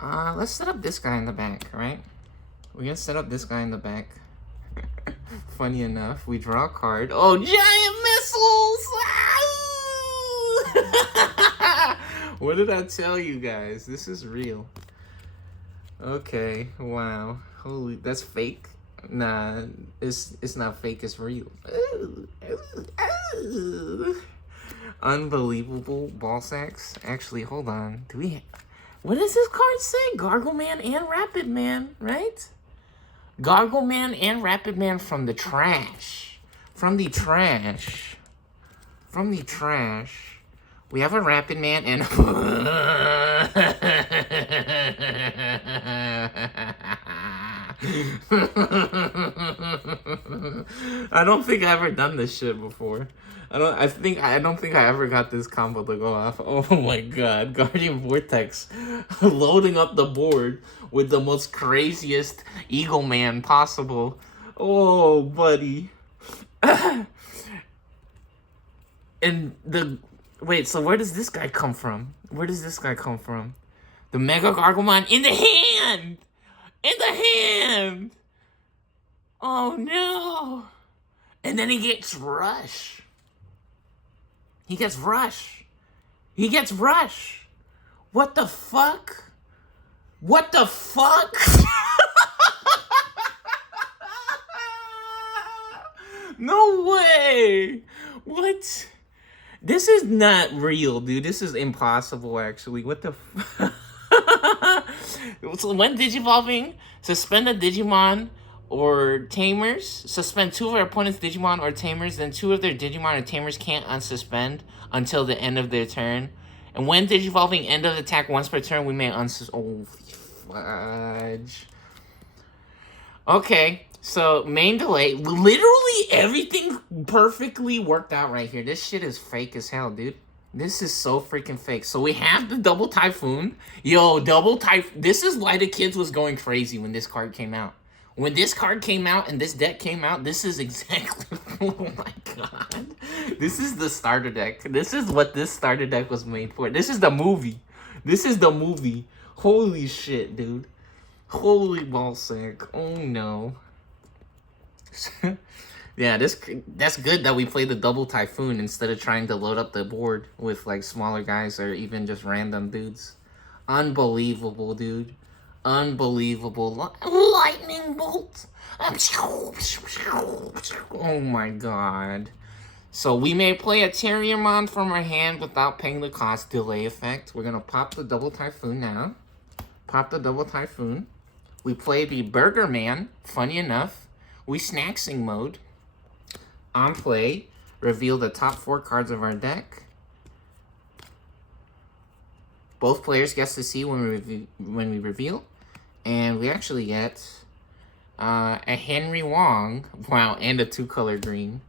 Let's set up this guy in the back, right? We're gonna set up this guy in the back. Funny enough, we draw a card. Oh, giant missiles! What did I tell you guys? This is real. Okay, wow. Holy, that's fake. Nah, it's not fake, it's real. Unbelievable ball sacks. Actually, hold on. Do we... What does this card say? Gargle Man and Rapid Man, right? Gargle Man and Rapid Man from the trash. From the trash. From the trash. We have a Rapid Man and... I don't think I've ever done this shit before. I don't think I ever got this combo to go off. Oh my god, Guardian Vortex loading up the board with the most craziest Eagle Man possible. Oh, buddy. And wait, so where does this guy come from? Where does this guy come from? The Mega Garglemon in the hand! In the hand! Oh no! And then he gets Rush. He gets Rush. He gets Rush. What the fuck? What the fuck? No way! What? This is not real, dude. This is impossible, actually. What the So when digivolving, suspend a Digimon or Tamers. Suspend 2 of our opponent's Digimon or Tamers. Then 2 of their Digimon or Tamers can't unsuspend until the end of their turn. And when digivolving end of attack once per turn, we may unsuspend. Oh, fudge. Okay, so main delay. Literally everything perfectly worked out right here. This shit is fake as hell, dude. This is so freaking fake. So we have the double typhoon. Yo, double typhoon. This is why the kids was going crazy when this card came out. When this card came out and this deck came out, this is exactly... Oh my god. This is the starter deck. This is what this starter deck was made for. This is the movie. This is the movie. Holy shit, dude. Holy ballsack. Oh no. Yeah, that's good that we played the double typhoon instead of trying to load up the board with like smaller guys or even just random dudes. Unbelievable, dude. Unbelievable. Lightning bolt. Oh my god. So we may play a Terriermon from our hand without paying the cost delay effect. We're gonna pop the double typhoon now. Pop the double typhoon. We play the Burger Man, funny enough. We snacksing mode. On play, reveal the top 4 cards of our deck. Both players gets to see when we reveal. And we actually get a Henry Wong, wow, and a 2-color green.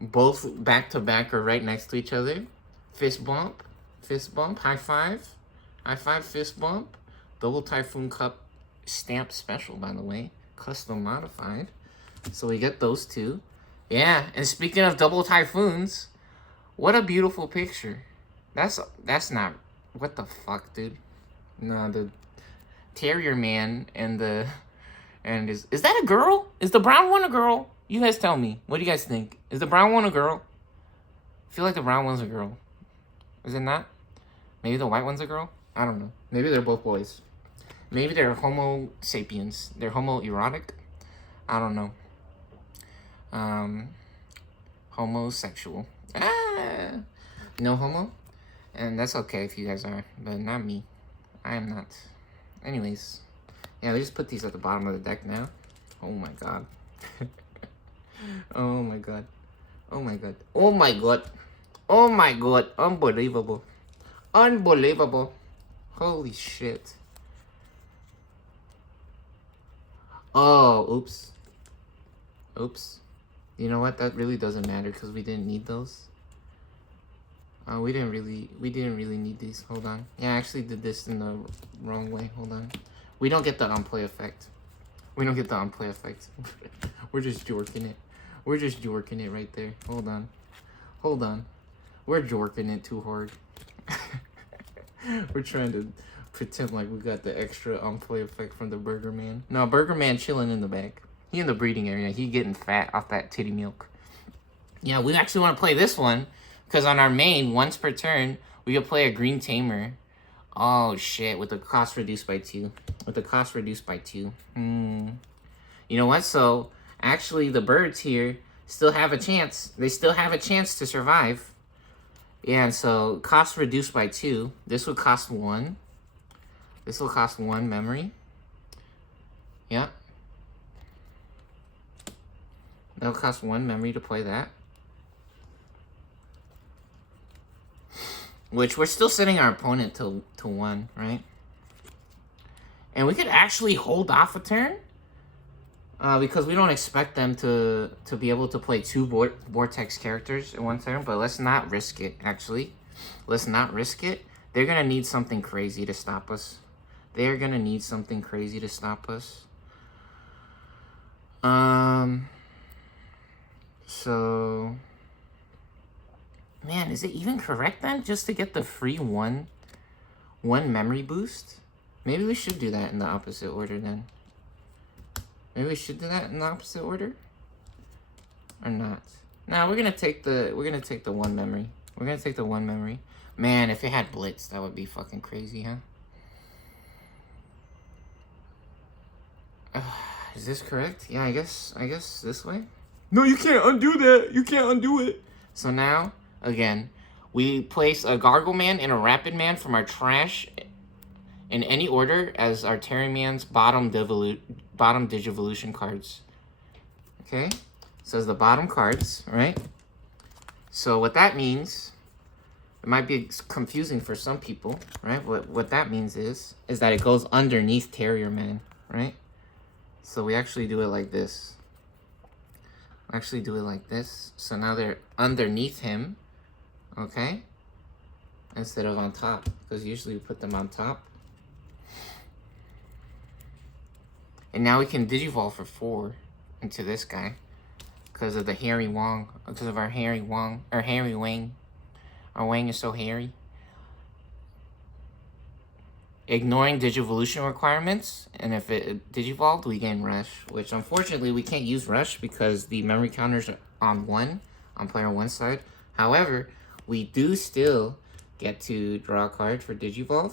Both back to back or right next to each other. Fist bump, high five, fist bump. Double Typhoon Cup stamp special, by the way. Custom modified. So we get those 2. Yeah, and speaking of double typhoons, what a beautiful picture. That's not... What the fuck, dude? No, the Terrier Man and the... And is that a girl? Is the brown one a girl? You guys tell me. What do you guys think? Is the brown one a girl? I feel like the brown one's a girl. Is it not? Maybe the white one's a girl? I don't know. Maybe they're both boys. Maybe they're homo sapiens. They're homoerotic. I don't know. Homosexual. No homo? And that's okay if you guys are, but not me. I am not. Anyways. Yeah, we just put these at the bottom of the deck now. Oh my god. Oh my god. Oh my god. Oh my god. Oh my god. Unbelievable. Unbelievable. Holy shit. Oh, oops. Oops. You know what? That really doesn't matter because we didn't need those. We didn't really need these. Hold on. Yeah, I actually did this in the wrong way. Hold on. We don't get the unplay effect. We don't get the unplay effect. We're just jorking it. We're just jorking it right there. Hold on. Hold on. We're jorking it too hard. We're trying to pretend like we got the extra unplay effect from the Burger Man. No, Burger Man chilling in the back. He in the breeding area. He getting fat off that titty milk. Yeah, we actually want to play this one because on our main, once per turn, we could play a green tamer. Oh shit, with the cost reduced by 2. With the cost reduced by 2. You know what? So actually the birds here still have a chance. They still have a chance to survive. Yeah, and so cost reduced by 2. This would cost 1. This will cost 1 memory. Yeah. That'll cost 1 memory to play that. Which we're still setting our opponent to 1, right? And we could actually hold off a turn. Because we don't expect them to be able to play 2 vortex characters in 1 turn. But let's not risk it, actually. Let's not risk it. They're going to need something crazy to stop us. They're going to need something crazy to stop us. So... Man, is it even correct then? Just to get the free one memory boost? Maybe we should do that in the opposite order then. Maybe we should do that in the opposite order? Or not? Nah, we're gonna take the 1 memory. We're gonna take the 1 memory. Man, if it had Blitz, that would be fucking crazy, huh? Is this correct? Yeah, I guess this way. No, you can't undo that. You can't undo it. So now, again, We place a Gargle Man and a Rapid Man from our trash in any order as our Terry Man's bottom Digivolution cards. Okay, so it's the bottom cards, right? So what that means, it might be confusing for some people, right? What that means is that it goes underneath Terrier Man, right? So we actually do it like this. So now they're underneath him, okay? Instead of on top, because usually we put them on top. And now we can Digivolve for 4 into this guy because of the hairy Wong, because of our hairy Wong, or hairy Wang. Our Wang is so hairy. Ignoring Digivolution requirements, and if it Digivolved, we gain Rush, which unfortunately we can't use Rush because the memory counters are on player 1 side. However, we do still get to draw a card for Digivolve.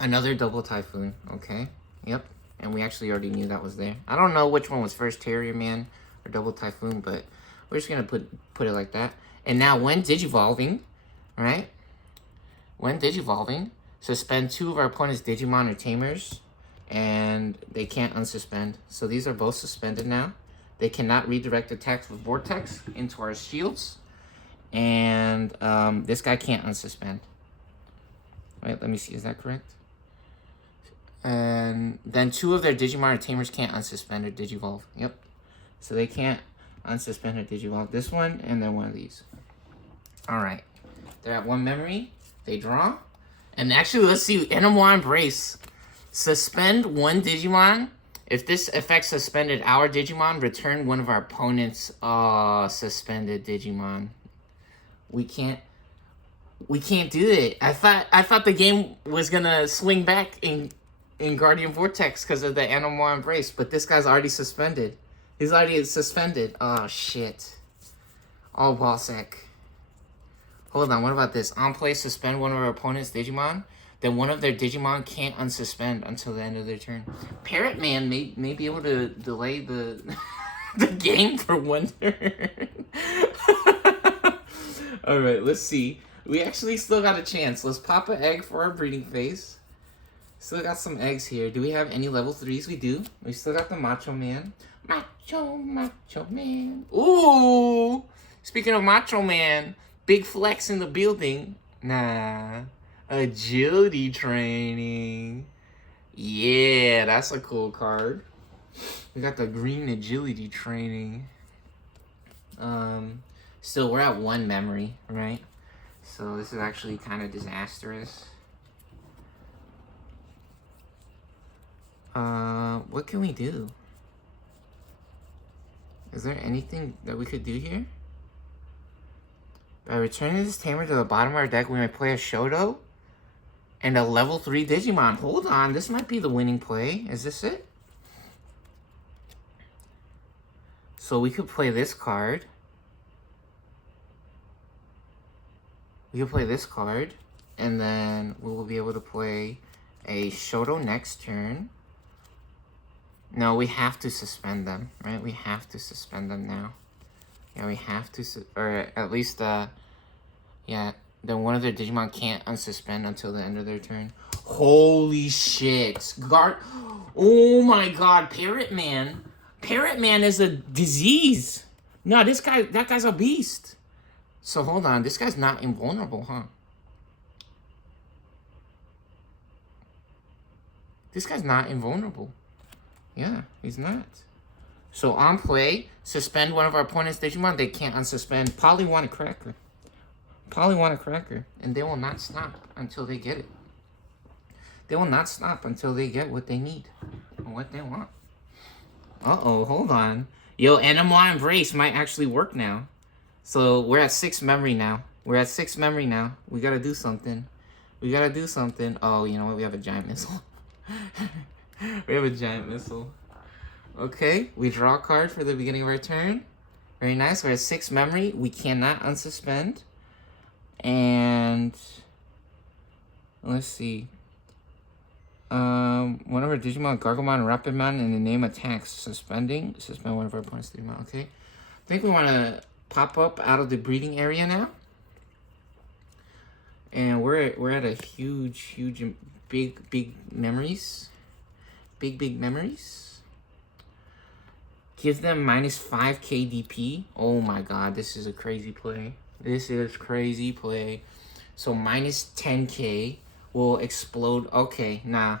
Another double Typhoon, okay? Yep, and we actually already knew that was there. I don't know which one was first, Terrier Man or double Typhoon, but we're just gonna put it like that. And now when Digivolving, right? When Digivolving, suspend 2 of our opponent's Digimon or Tamers, and they can't unsuspend. So these are both suspended now. They cannot redirect attacks with Vortex into our shields, and this guy can't unsuspend. Wait, let me see, is that correct? And then 2 of their Digimon or Tamers can't unsuspend or Digivolve. Yep. So they can't unsuspend or Digivolve. This one, and then one of these. Alright. They're at 1 memory. They draw. And actually, let's see. Animal Embrace. Suspend 1 Digimon. If this effect suspended our Digimon, return one of our opponent's suspended Digimon. We can't do it. I thought the game was gonna swing back in Guardian Vortex because of the Animal Embrace, but this guy's already suspended. He's already suspended. Oh shit. Oh ballsack. Hold on, what about this? On play, suspend one of our opponent's Digimon. Then one of their Digimon can't unsuspend until the end of their turn. Parrot Man may be able to delay the the game for 1 turn. Alright, let's see. We actually still got a chance. Let's pop an egg for our breeding phase. Still got some eggs here. Do we have any level 3s? We do. We still got the Macho Man. Macho Man. Ooh! Speaking of Macho Man, big flex in the building. Nah. Agility training. Yeah, that's a cool card. We got the green agility training. Still, we're at 1 memory, right? So this is actually kind of disastrous. What can we do? Is there anything that we could do here? By returning this Tamer to the bottom of our deck, we might play a Shoto and a level 3 Digimon. Hold on, this might be the winning play. Is this it? So we could play this card. We could play this card, and then we will be able to play a Shoto next turn. No, we have to suspend them, right? We have to suspend them now. Yeah, we have to, or at least, yeah, then one of their Digimon can't unsuspend until the end of their turn. Holy shit. Oh my god, Parrot Man. Parrot Man is a disease. No, that guy's a beast. So hold on, this guy's not invulnerable, huh? This guy's not invulnerable. Yeah, he's not. So on play, suspend one of our opponent's Digimon. They can't unsuspend. Probably want a cracker. Probably want a cracker. And they will not stop until they get it. They will not stop until they get what they need. Or what they want. Uh-oh, hold on. Yo, Animal Embrace might actually work now. So we're at 6 memory now. We're at 6 memory now. We gotta do something. We gotta do something. Oh, you know what? We have a giant missile. We have a giant missile. Okay, we draw a card for the beginning of our turn. Very nice. We're at 6 memory. We cannot unsuspend. And let's see. One of our Digimon, Gargomon, Rapidmon, and the name attacks. Suspend one of our opponent's Digimon. Okay. I think we want to pop up out of the breeding area now. And we're at a huge big memories. Big memories. Give them minus 5 KDP. Oh my god, this is a crazy play. This is crazy play. So minus 10k will explode. Okay, nah.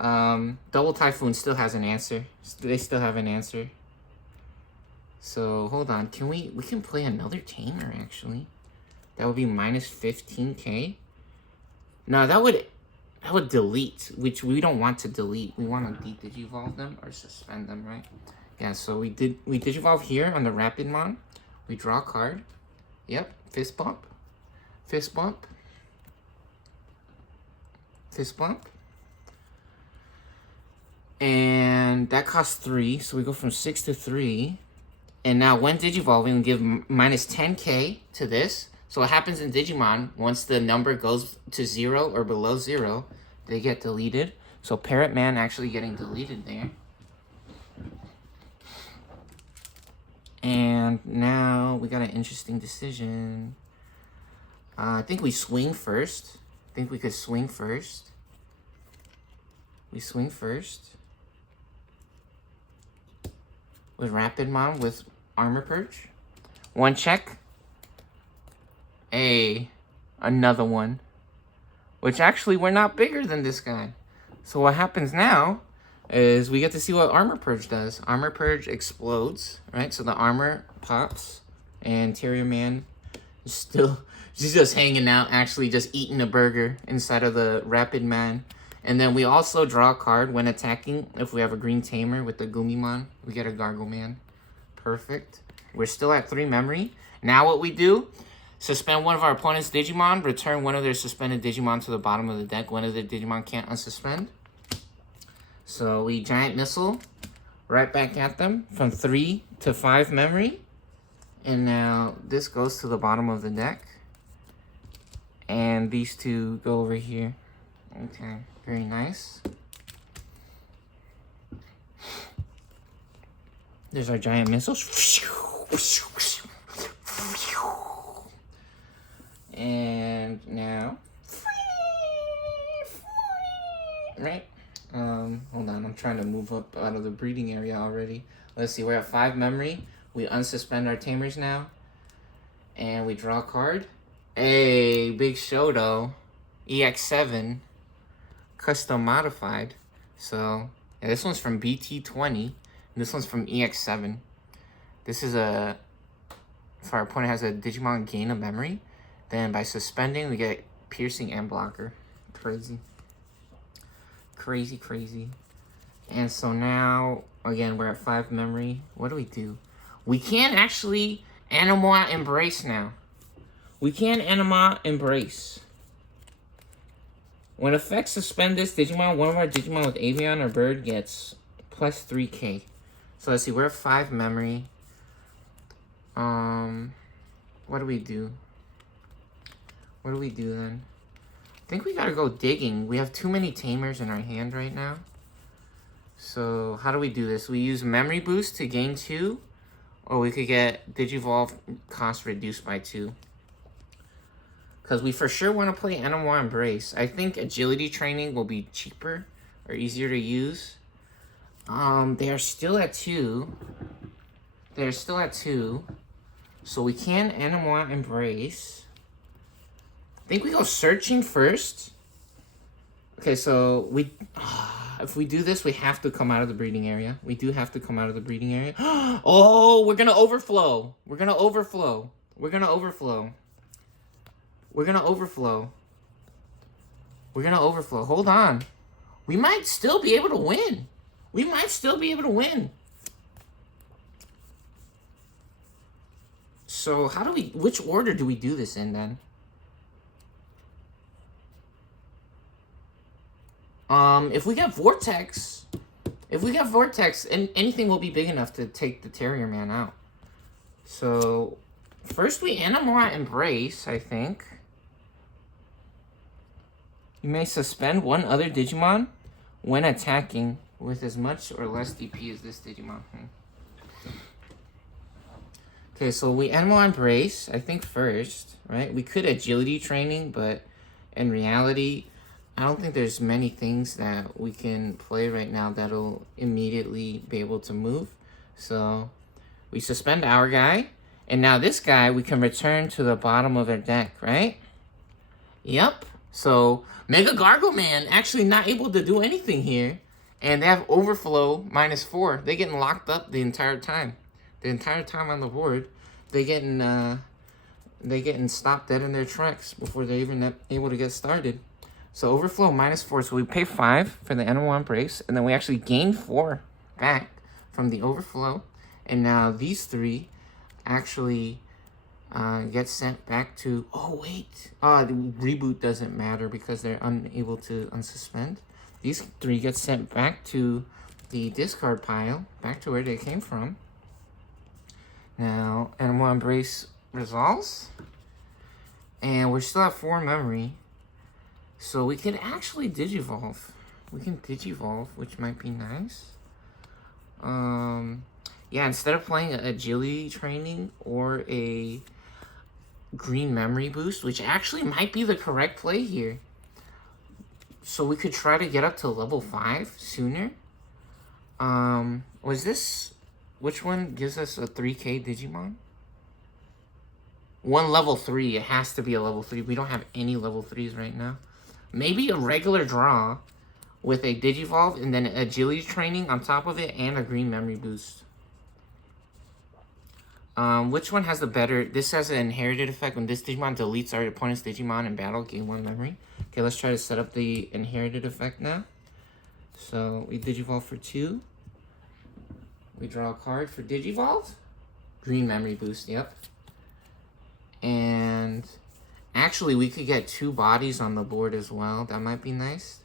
Double Typhoon still has an answer. They still have an answer. So hold on, can we can play another tamer actually. That would be minus 15k. No, that would delete, which we don't want to delete. We want to digivolve them or suspend them, right? Yeah, so we digivolve here on the Rapidmon. We draw a card. Yep, fist bump. Fist bump. Fist bump. And that costs 3, so we go from 6 to 3. And now when digivolving, we give minus 10k to this. So what happens in Digimon, once the number goes to 0 or below 0, they get deleted. So Parrot Man actually getting deleted there. And now we got an interesting decision. I think we swing first. I think we could swing first. We swing first. With Rapidmon with Armor Purge. 1 check. Another one. Which actually we're not bigger than this guy. So what happens now is we get to see what Armor Purge does. Armor Purge explodes, right? So the armor pops and Terrier Man is still, she's just hanging out, actually just eating a burger inside of the Rapidman. And then we also draw a card when attacking. If we have a green tamer with the Gumimon, we get a Gargleman. Perfect. We're still at 3 memory. Now what we do, suspend one of our opponent's Digimon, return one of their suspended Digimon to the bottom of the deck. One of their Digimon can't unsuspend. So we Giant Missile right back at them from 3 to 5 memory. And now this goes to the bottom of the deck. And these two go over here. Okay, very nice. There's our Giant Missiles. And now, right? Hold on, I'm trying to move up out of the breeding area already. Let's see, we're at 5 memory. We unsuspend our tamers now. And we draw a card. Hey, big show though. EX7. Custom modified. So, yeah, this one's from BT20. This one's from EX7. This is if our opponent has a Digimon gain a memory, then by suspending, we get piercing and blocker. Crazy. Crazy. And so now, again, we're at 5 memory. What do? We can actually Anima Embrace now. We can Anima Embrace. When effects suspend this Digimon, one of our Digimon with Avian or Bird gets plus 3k. So let's see, we're at 5 memory. What do we do? What do we do then? I think we gotta go digging. We have too many tamers in our hand right now. So how do we do this? We use Memory Boost to gain 2. Or we could get Digivolve cost reduced by 2. Because we for sure want to play Anima Embrace. I think Agility Training will be cheaper or easier to use. They are still at 2. They're still at 2. So we can Anima Embrace. I think we go searching first. Okay, so we... if we do this, we have to come out of the breeding area. We do have to come out of the breeding area. Oh, we're going to overflow. We're going to overflow. We're going to overflow. We're going to overflow. We're going to overflow. Hold on. We might still be able to win. We might still be able to win. So how do we... which order do we do this in then? If we get Vortex, and anything will be big enough to take the Terrier Man out. So, first we Anima Embrace, I think. You may suspend one other Digimon when attacking with as much or less DP as this Digimon. Okay, so we animal embrace, I think first, right? We could agility training, but in reality, I don't think there's many things that we can play right now that'll immediately be able to move. So we suspend our guy, and now this guy we can return to the bottom of their deck, right? Yep. So Mega Gargle Man actually not able to do anything here, and they have overflow -4. They're getting locked up the entire time. The entire time on the board, they getting stopped dead in their tracks before they're even able to get started. So overflow -4. So we pay 5 for the animal embrace, and then we actually gain 4 back from the overflow. And now these 3 actually get sent back to. Oh wait, the reboot doesn't matter because they're unable to unsuspend. These 3 get sent back to the discard pile, back to where they came from. Now, Animal Embrace resolves. And we still have 4 memory. So we could actually Digivolve. We can Digivolve, which might be nice. Yeah, instead of playing agility training or a green memory boost, which actually might be the correct play here. So we could try to get up to level 5 sooner. Was this... Which one gives us a 3K Digimon? One level 3. It has to be a level 3. We don't have any level 3s right now. Maybe a regular draw with a Digivolve and then agility training on top of it and a green memory boost. Which one has the better... This has an inherited effect. When this Digimon deletes our opponent's Digimon in battle, gain 1 memory. Okay, let's try to set up the inherited effect now. So we Digivolve for 2. We draw a card for Digivolve. Green memory boost, yep. And actually, we could get 2 bodies on the board as well. That might be nice.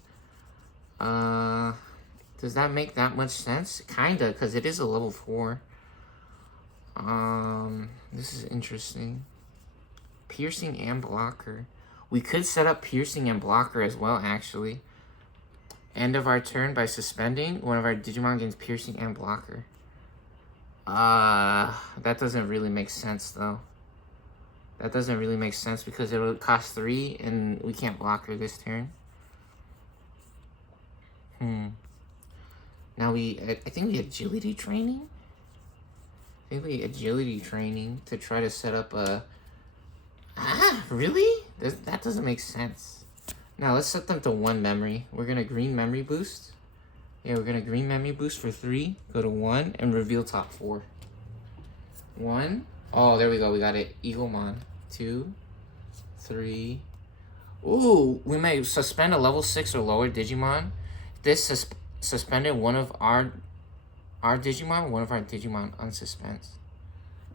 Does that make that much sense? Kinda, because it is a level 4. This is interesting. Piercing and blocker. We could set up piercing and blocker as well, actually. End of our turn by suspending. One of our Digimon gains piercing and blocker. That doesn't really make sense, though. That doesn't really make sense because it would cost 3 and we can't block her this turn. Now I think we agility training? I think we agility training to try to set up a... really? That doesn't make sense. Now let's set them to 1 memory. We're gonna green memory boost. Yeah, we're gonna green memory boost for 3. Go to 1 and reveal top 4. 1. Oh, there we go. We got it. Eaglemon. 2, 3. Ooh, we might suspend a level 6 or lower Digimon. This suspended one of our Digimon. One of our Digimon unsuspends.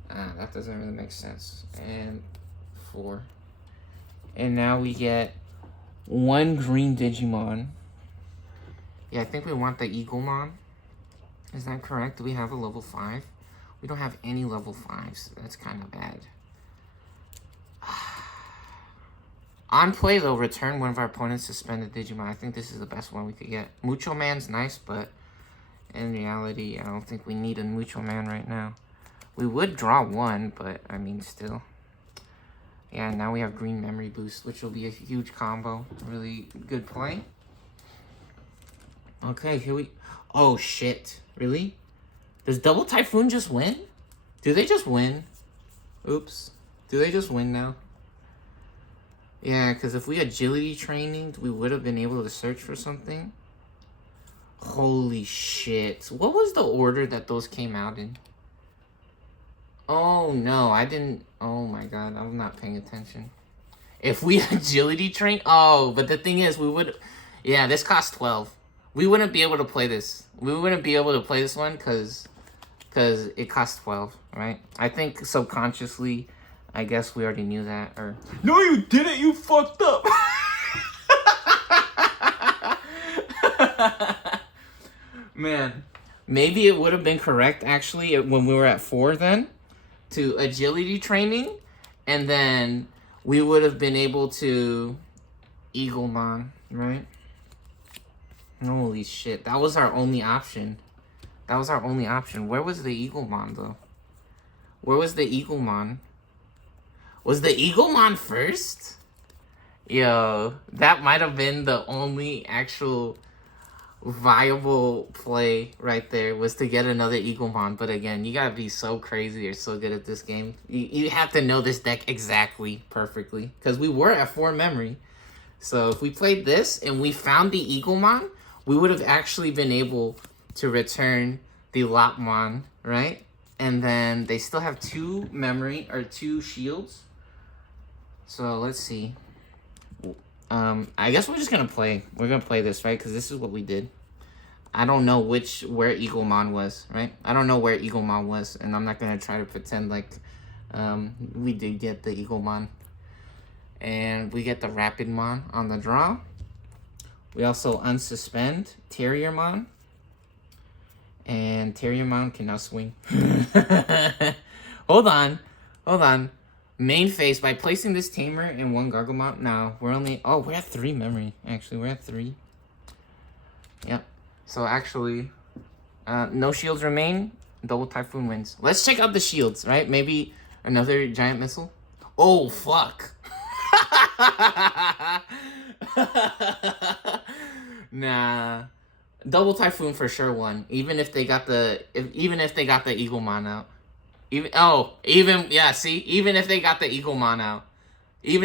That doesn't really make sense. And 4. And now we get 1 green Digimon. Yeah, I think we want the Eaglemon. Is that correct? Do we have a level 5? We don't have any level 5s. That's kind of bad. On play, though, return one of our opponent's suspended Digimon. I think this is the best one we could get. Mucho Man's nice, but in reality, I don't think we need a Mucho Man right now. We would draw 1, but, I mean, still. Yeah, now we have green memory boost, which will be a huge combo. Really good play. Okay, here we... Oh, shit. Really? Does Double Typhoon just win? Do they just win? Oops. Do they just win now? Yeah, because if we agility training, we would have been able to search for something. Holy shit. What was the order that those came out in? Oh, no. I didn't... Oh, my God. I'm not paying attention. If we agility train... Oh, but the thing is, we would... Yeah, this costs 12. We wouldn't be able to play this. We wouldn't be able to play this one because it costs 12, right? I think subconsciously, I guess we already knew that. Or No, you didn't. You fucked up. Man, maybe it would have been correct, actually, when we were at 4 then, to agility training, and then we would have been able to Eaglemon, right? Holy shit, that was our only option. That was our only option. Where was the Eaglemon, though? Where was the Eaglemon? Was the Eaglemon first? Yo, that might have been the only actual viable play right there, was to get another Eaglemon. But again, you gotta be so crazy or so good at this game. You have to know this deck exactly, perfectly. Because we were at 4 memory. So if we played this and we found the Eaglemon, we would have actually been able to return the Lopmon, right? And then they still have 2 memory, or 2 shields. So let's see. I guess we're just gonna play. We're gonna play this, right? Because this is what we did. I don't know where Eaglemon was, right? I don't know where Eaglemon was, and I'm not gonna try to pretend like we did get the Eaglemon. And we get the Rapidmon on the draw. We also unsuspend Terriermon. And Terriermon can now swing. Hold on. Main phase, by placing this Tamer in 1 Garglemon. Now, we're at 3 memory, actually. We're at 3. Yep. So, actually, no shields remain. Double Typhoon wins. Let's check out the shields, right? Maybe another Giant Missile. Oh, fuck. Nah. Double Typhoon for sure won. Even if they got the Eaglemon out. Even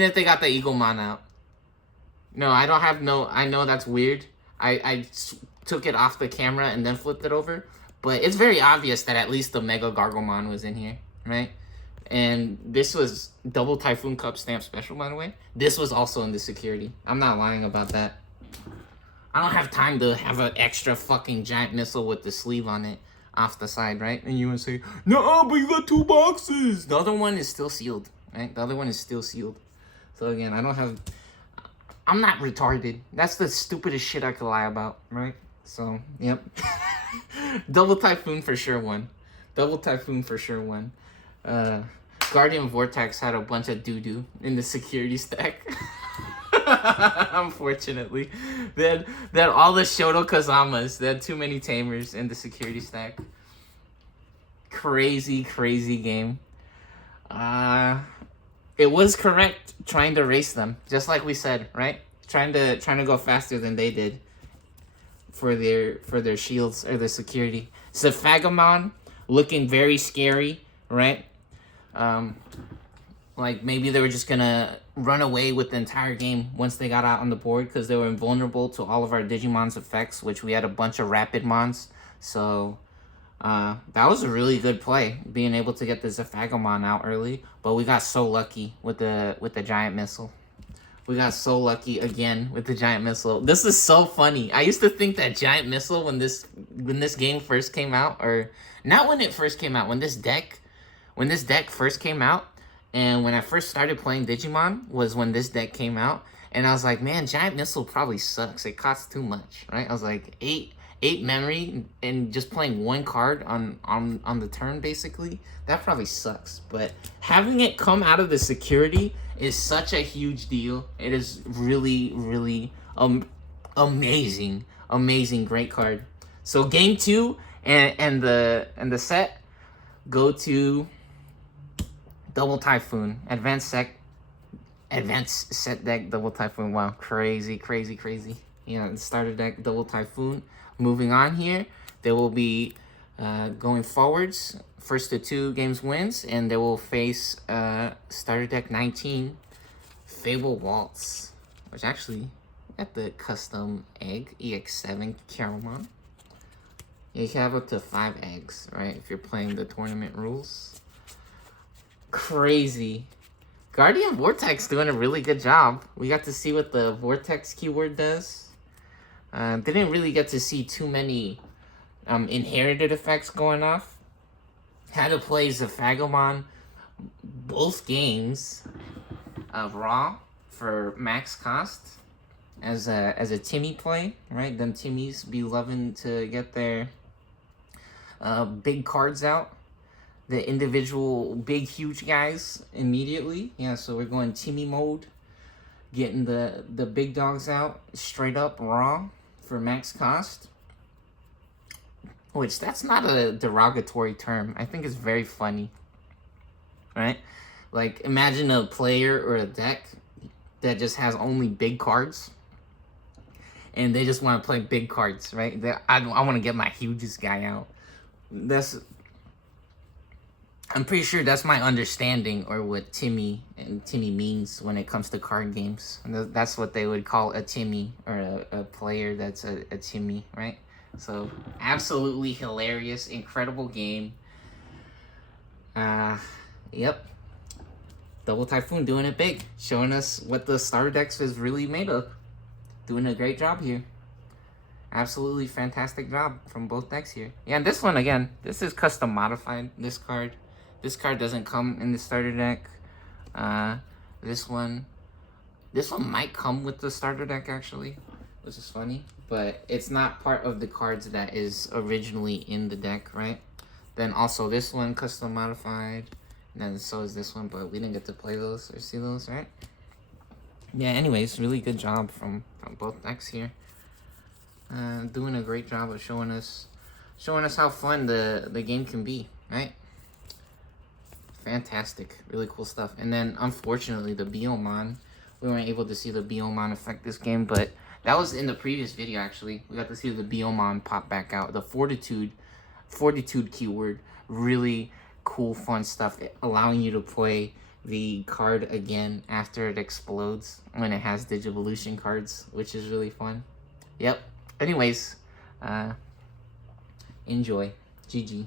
if they got the Eaglemon out. No, I don't have I know that's weird. I took it off the camera and then flipped it over. But it's very obvious that at least the Mega Garglemon was in here, right? And this was Double Typhoon Cup Stamp Special, by the way. This was also in the security. I'm not lying about that. I don't have time to have an extra fucking Giant Missile with the sleeve on it off the side, right? And you would say, no, but you got 2 boxes. The other one is still sealed, right? The other one is still sealed. So again, I'm not retarded. That's the stupidest shit I could lie about, right? So, yep. Double Typhoon for sure won. Guardian Vortex had a bunch of doo-doo in the security stack. Unfortunately. They had all the Shoto Kazamas. They had too many Tamers in the security stack. Crazy game. It was correct trying to race them, just like we said, right? Trying to go faster than they did for their shields or their security. Zephagamon looking very scary, right? Like maybe they were just gonna run away with the entire game once they got out on the board, because they were invulnerable to all of our Digimon's effects, which we had a bunch of Rapidmons. So that was a really good play, being able to get the Zephagamon out early. But we got so lucky with the Giant Missile. We got so lucky again with the Giant Missile. This is so funny. I used to think that Giant Missile, when this game first came out, or not when it first came out, when this deck first came out, and when I first started playing Digimon was when this deck came out, and I was like, man, Giant Missile probably sucks. It costs too much, right? I was like, 8 memory and just playing 1 card on the turn, basically. That probably sucks. But having it come out of the security is such a huge deal. It is really amazing, great card. So game 2 and the set go to Double Typhoon, advanced set deck, Double Typhoon. Wow, crazy. Yeah, starter deck, Double Typhoon. Moving on here, they will be going forwards. First to 2 games wins, and they will face starter deck 19, Fable Waltz, which actually got the custom egg, EX7 Caramon. You can have up to 5 eggs, right, if you're playing the tournament rules. Crazy. Guardian Vortex doing a really good job. We got to see what the Vortex keyword does. Didn't really get to see too many inherited effects going off. Had to play Zephagamon both games of Raw for max cost as a TimE play, right? Them TimEs be loving to get their big cards out. The individual big huge guys immediately. Yeah, so we're going TimE mode, getting the big dogs out straight up Raw for max cost. Which, that's not a derogatory term. I think it's very funny. right? Like, imagine a player or a deck that just has only big cards, and they just want to play big cards, right? I want to get my hugest guy out. I'm pretty sure that's my understanding, or what TimE means when it comes to card games. That's what they would call a TimE, or a player that's a TimE, right? So, absolutely hilarious, incredible game. Yep. Double Typhoon doing it big, showing us what the starter decks is really made of. Doing a great job here. Absolutely fantastic job from both decks here. Yeah, and this one, again, this is custom modified, this card. This card doesn't come in the starter deck. This one might come with the starter deck, actually, which is funny. But it's not part of the cards that is originally in the deck, right? Then also this one, custom modified. And then so is this one, but we didn't get to play those or see those, right? Yeah, anyways, really good job from both decks here. Doing a great job of showing us how fun the game can be, right? Fantastic, really cool stuff. And then unfortunately the Biomon, we weren't able to see the Biomon affect this game, but that was in the previous video. Actually, we got to see the Biomon pop back out. The fortitude keyword, really cool, fun stuff, allowing you to play the card again after it explodes when it has Digivolution cards, which is really fun. Yep. Anyways, enjoy. GG.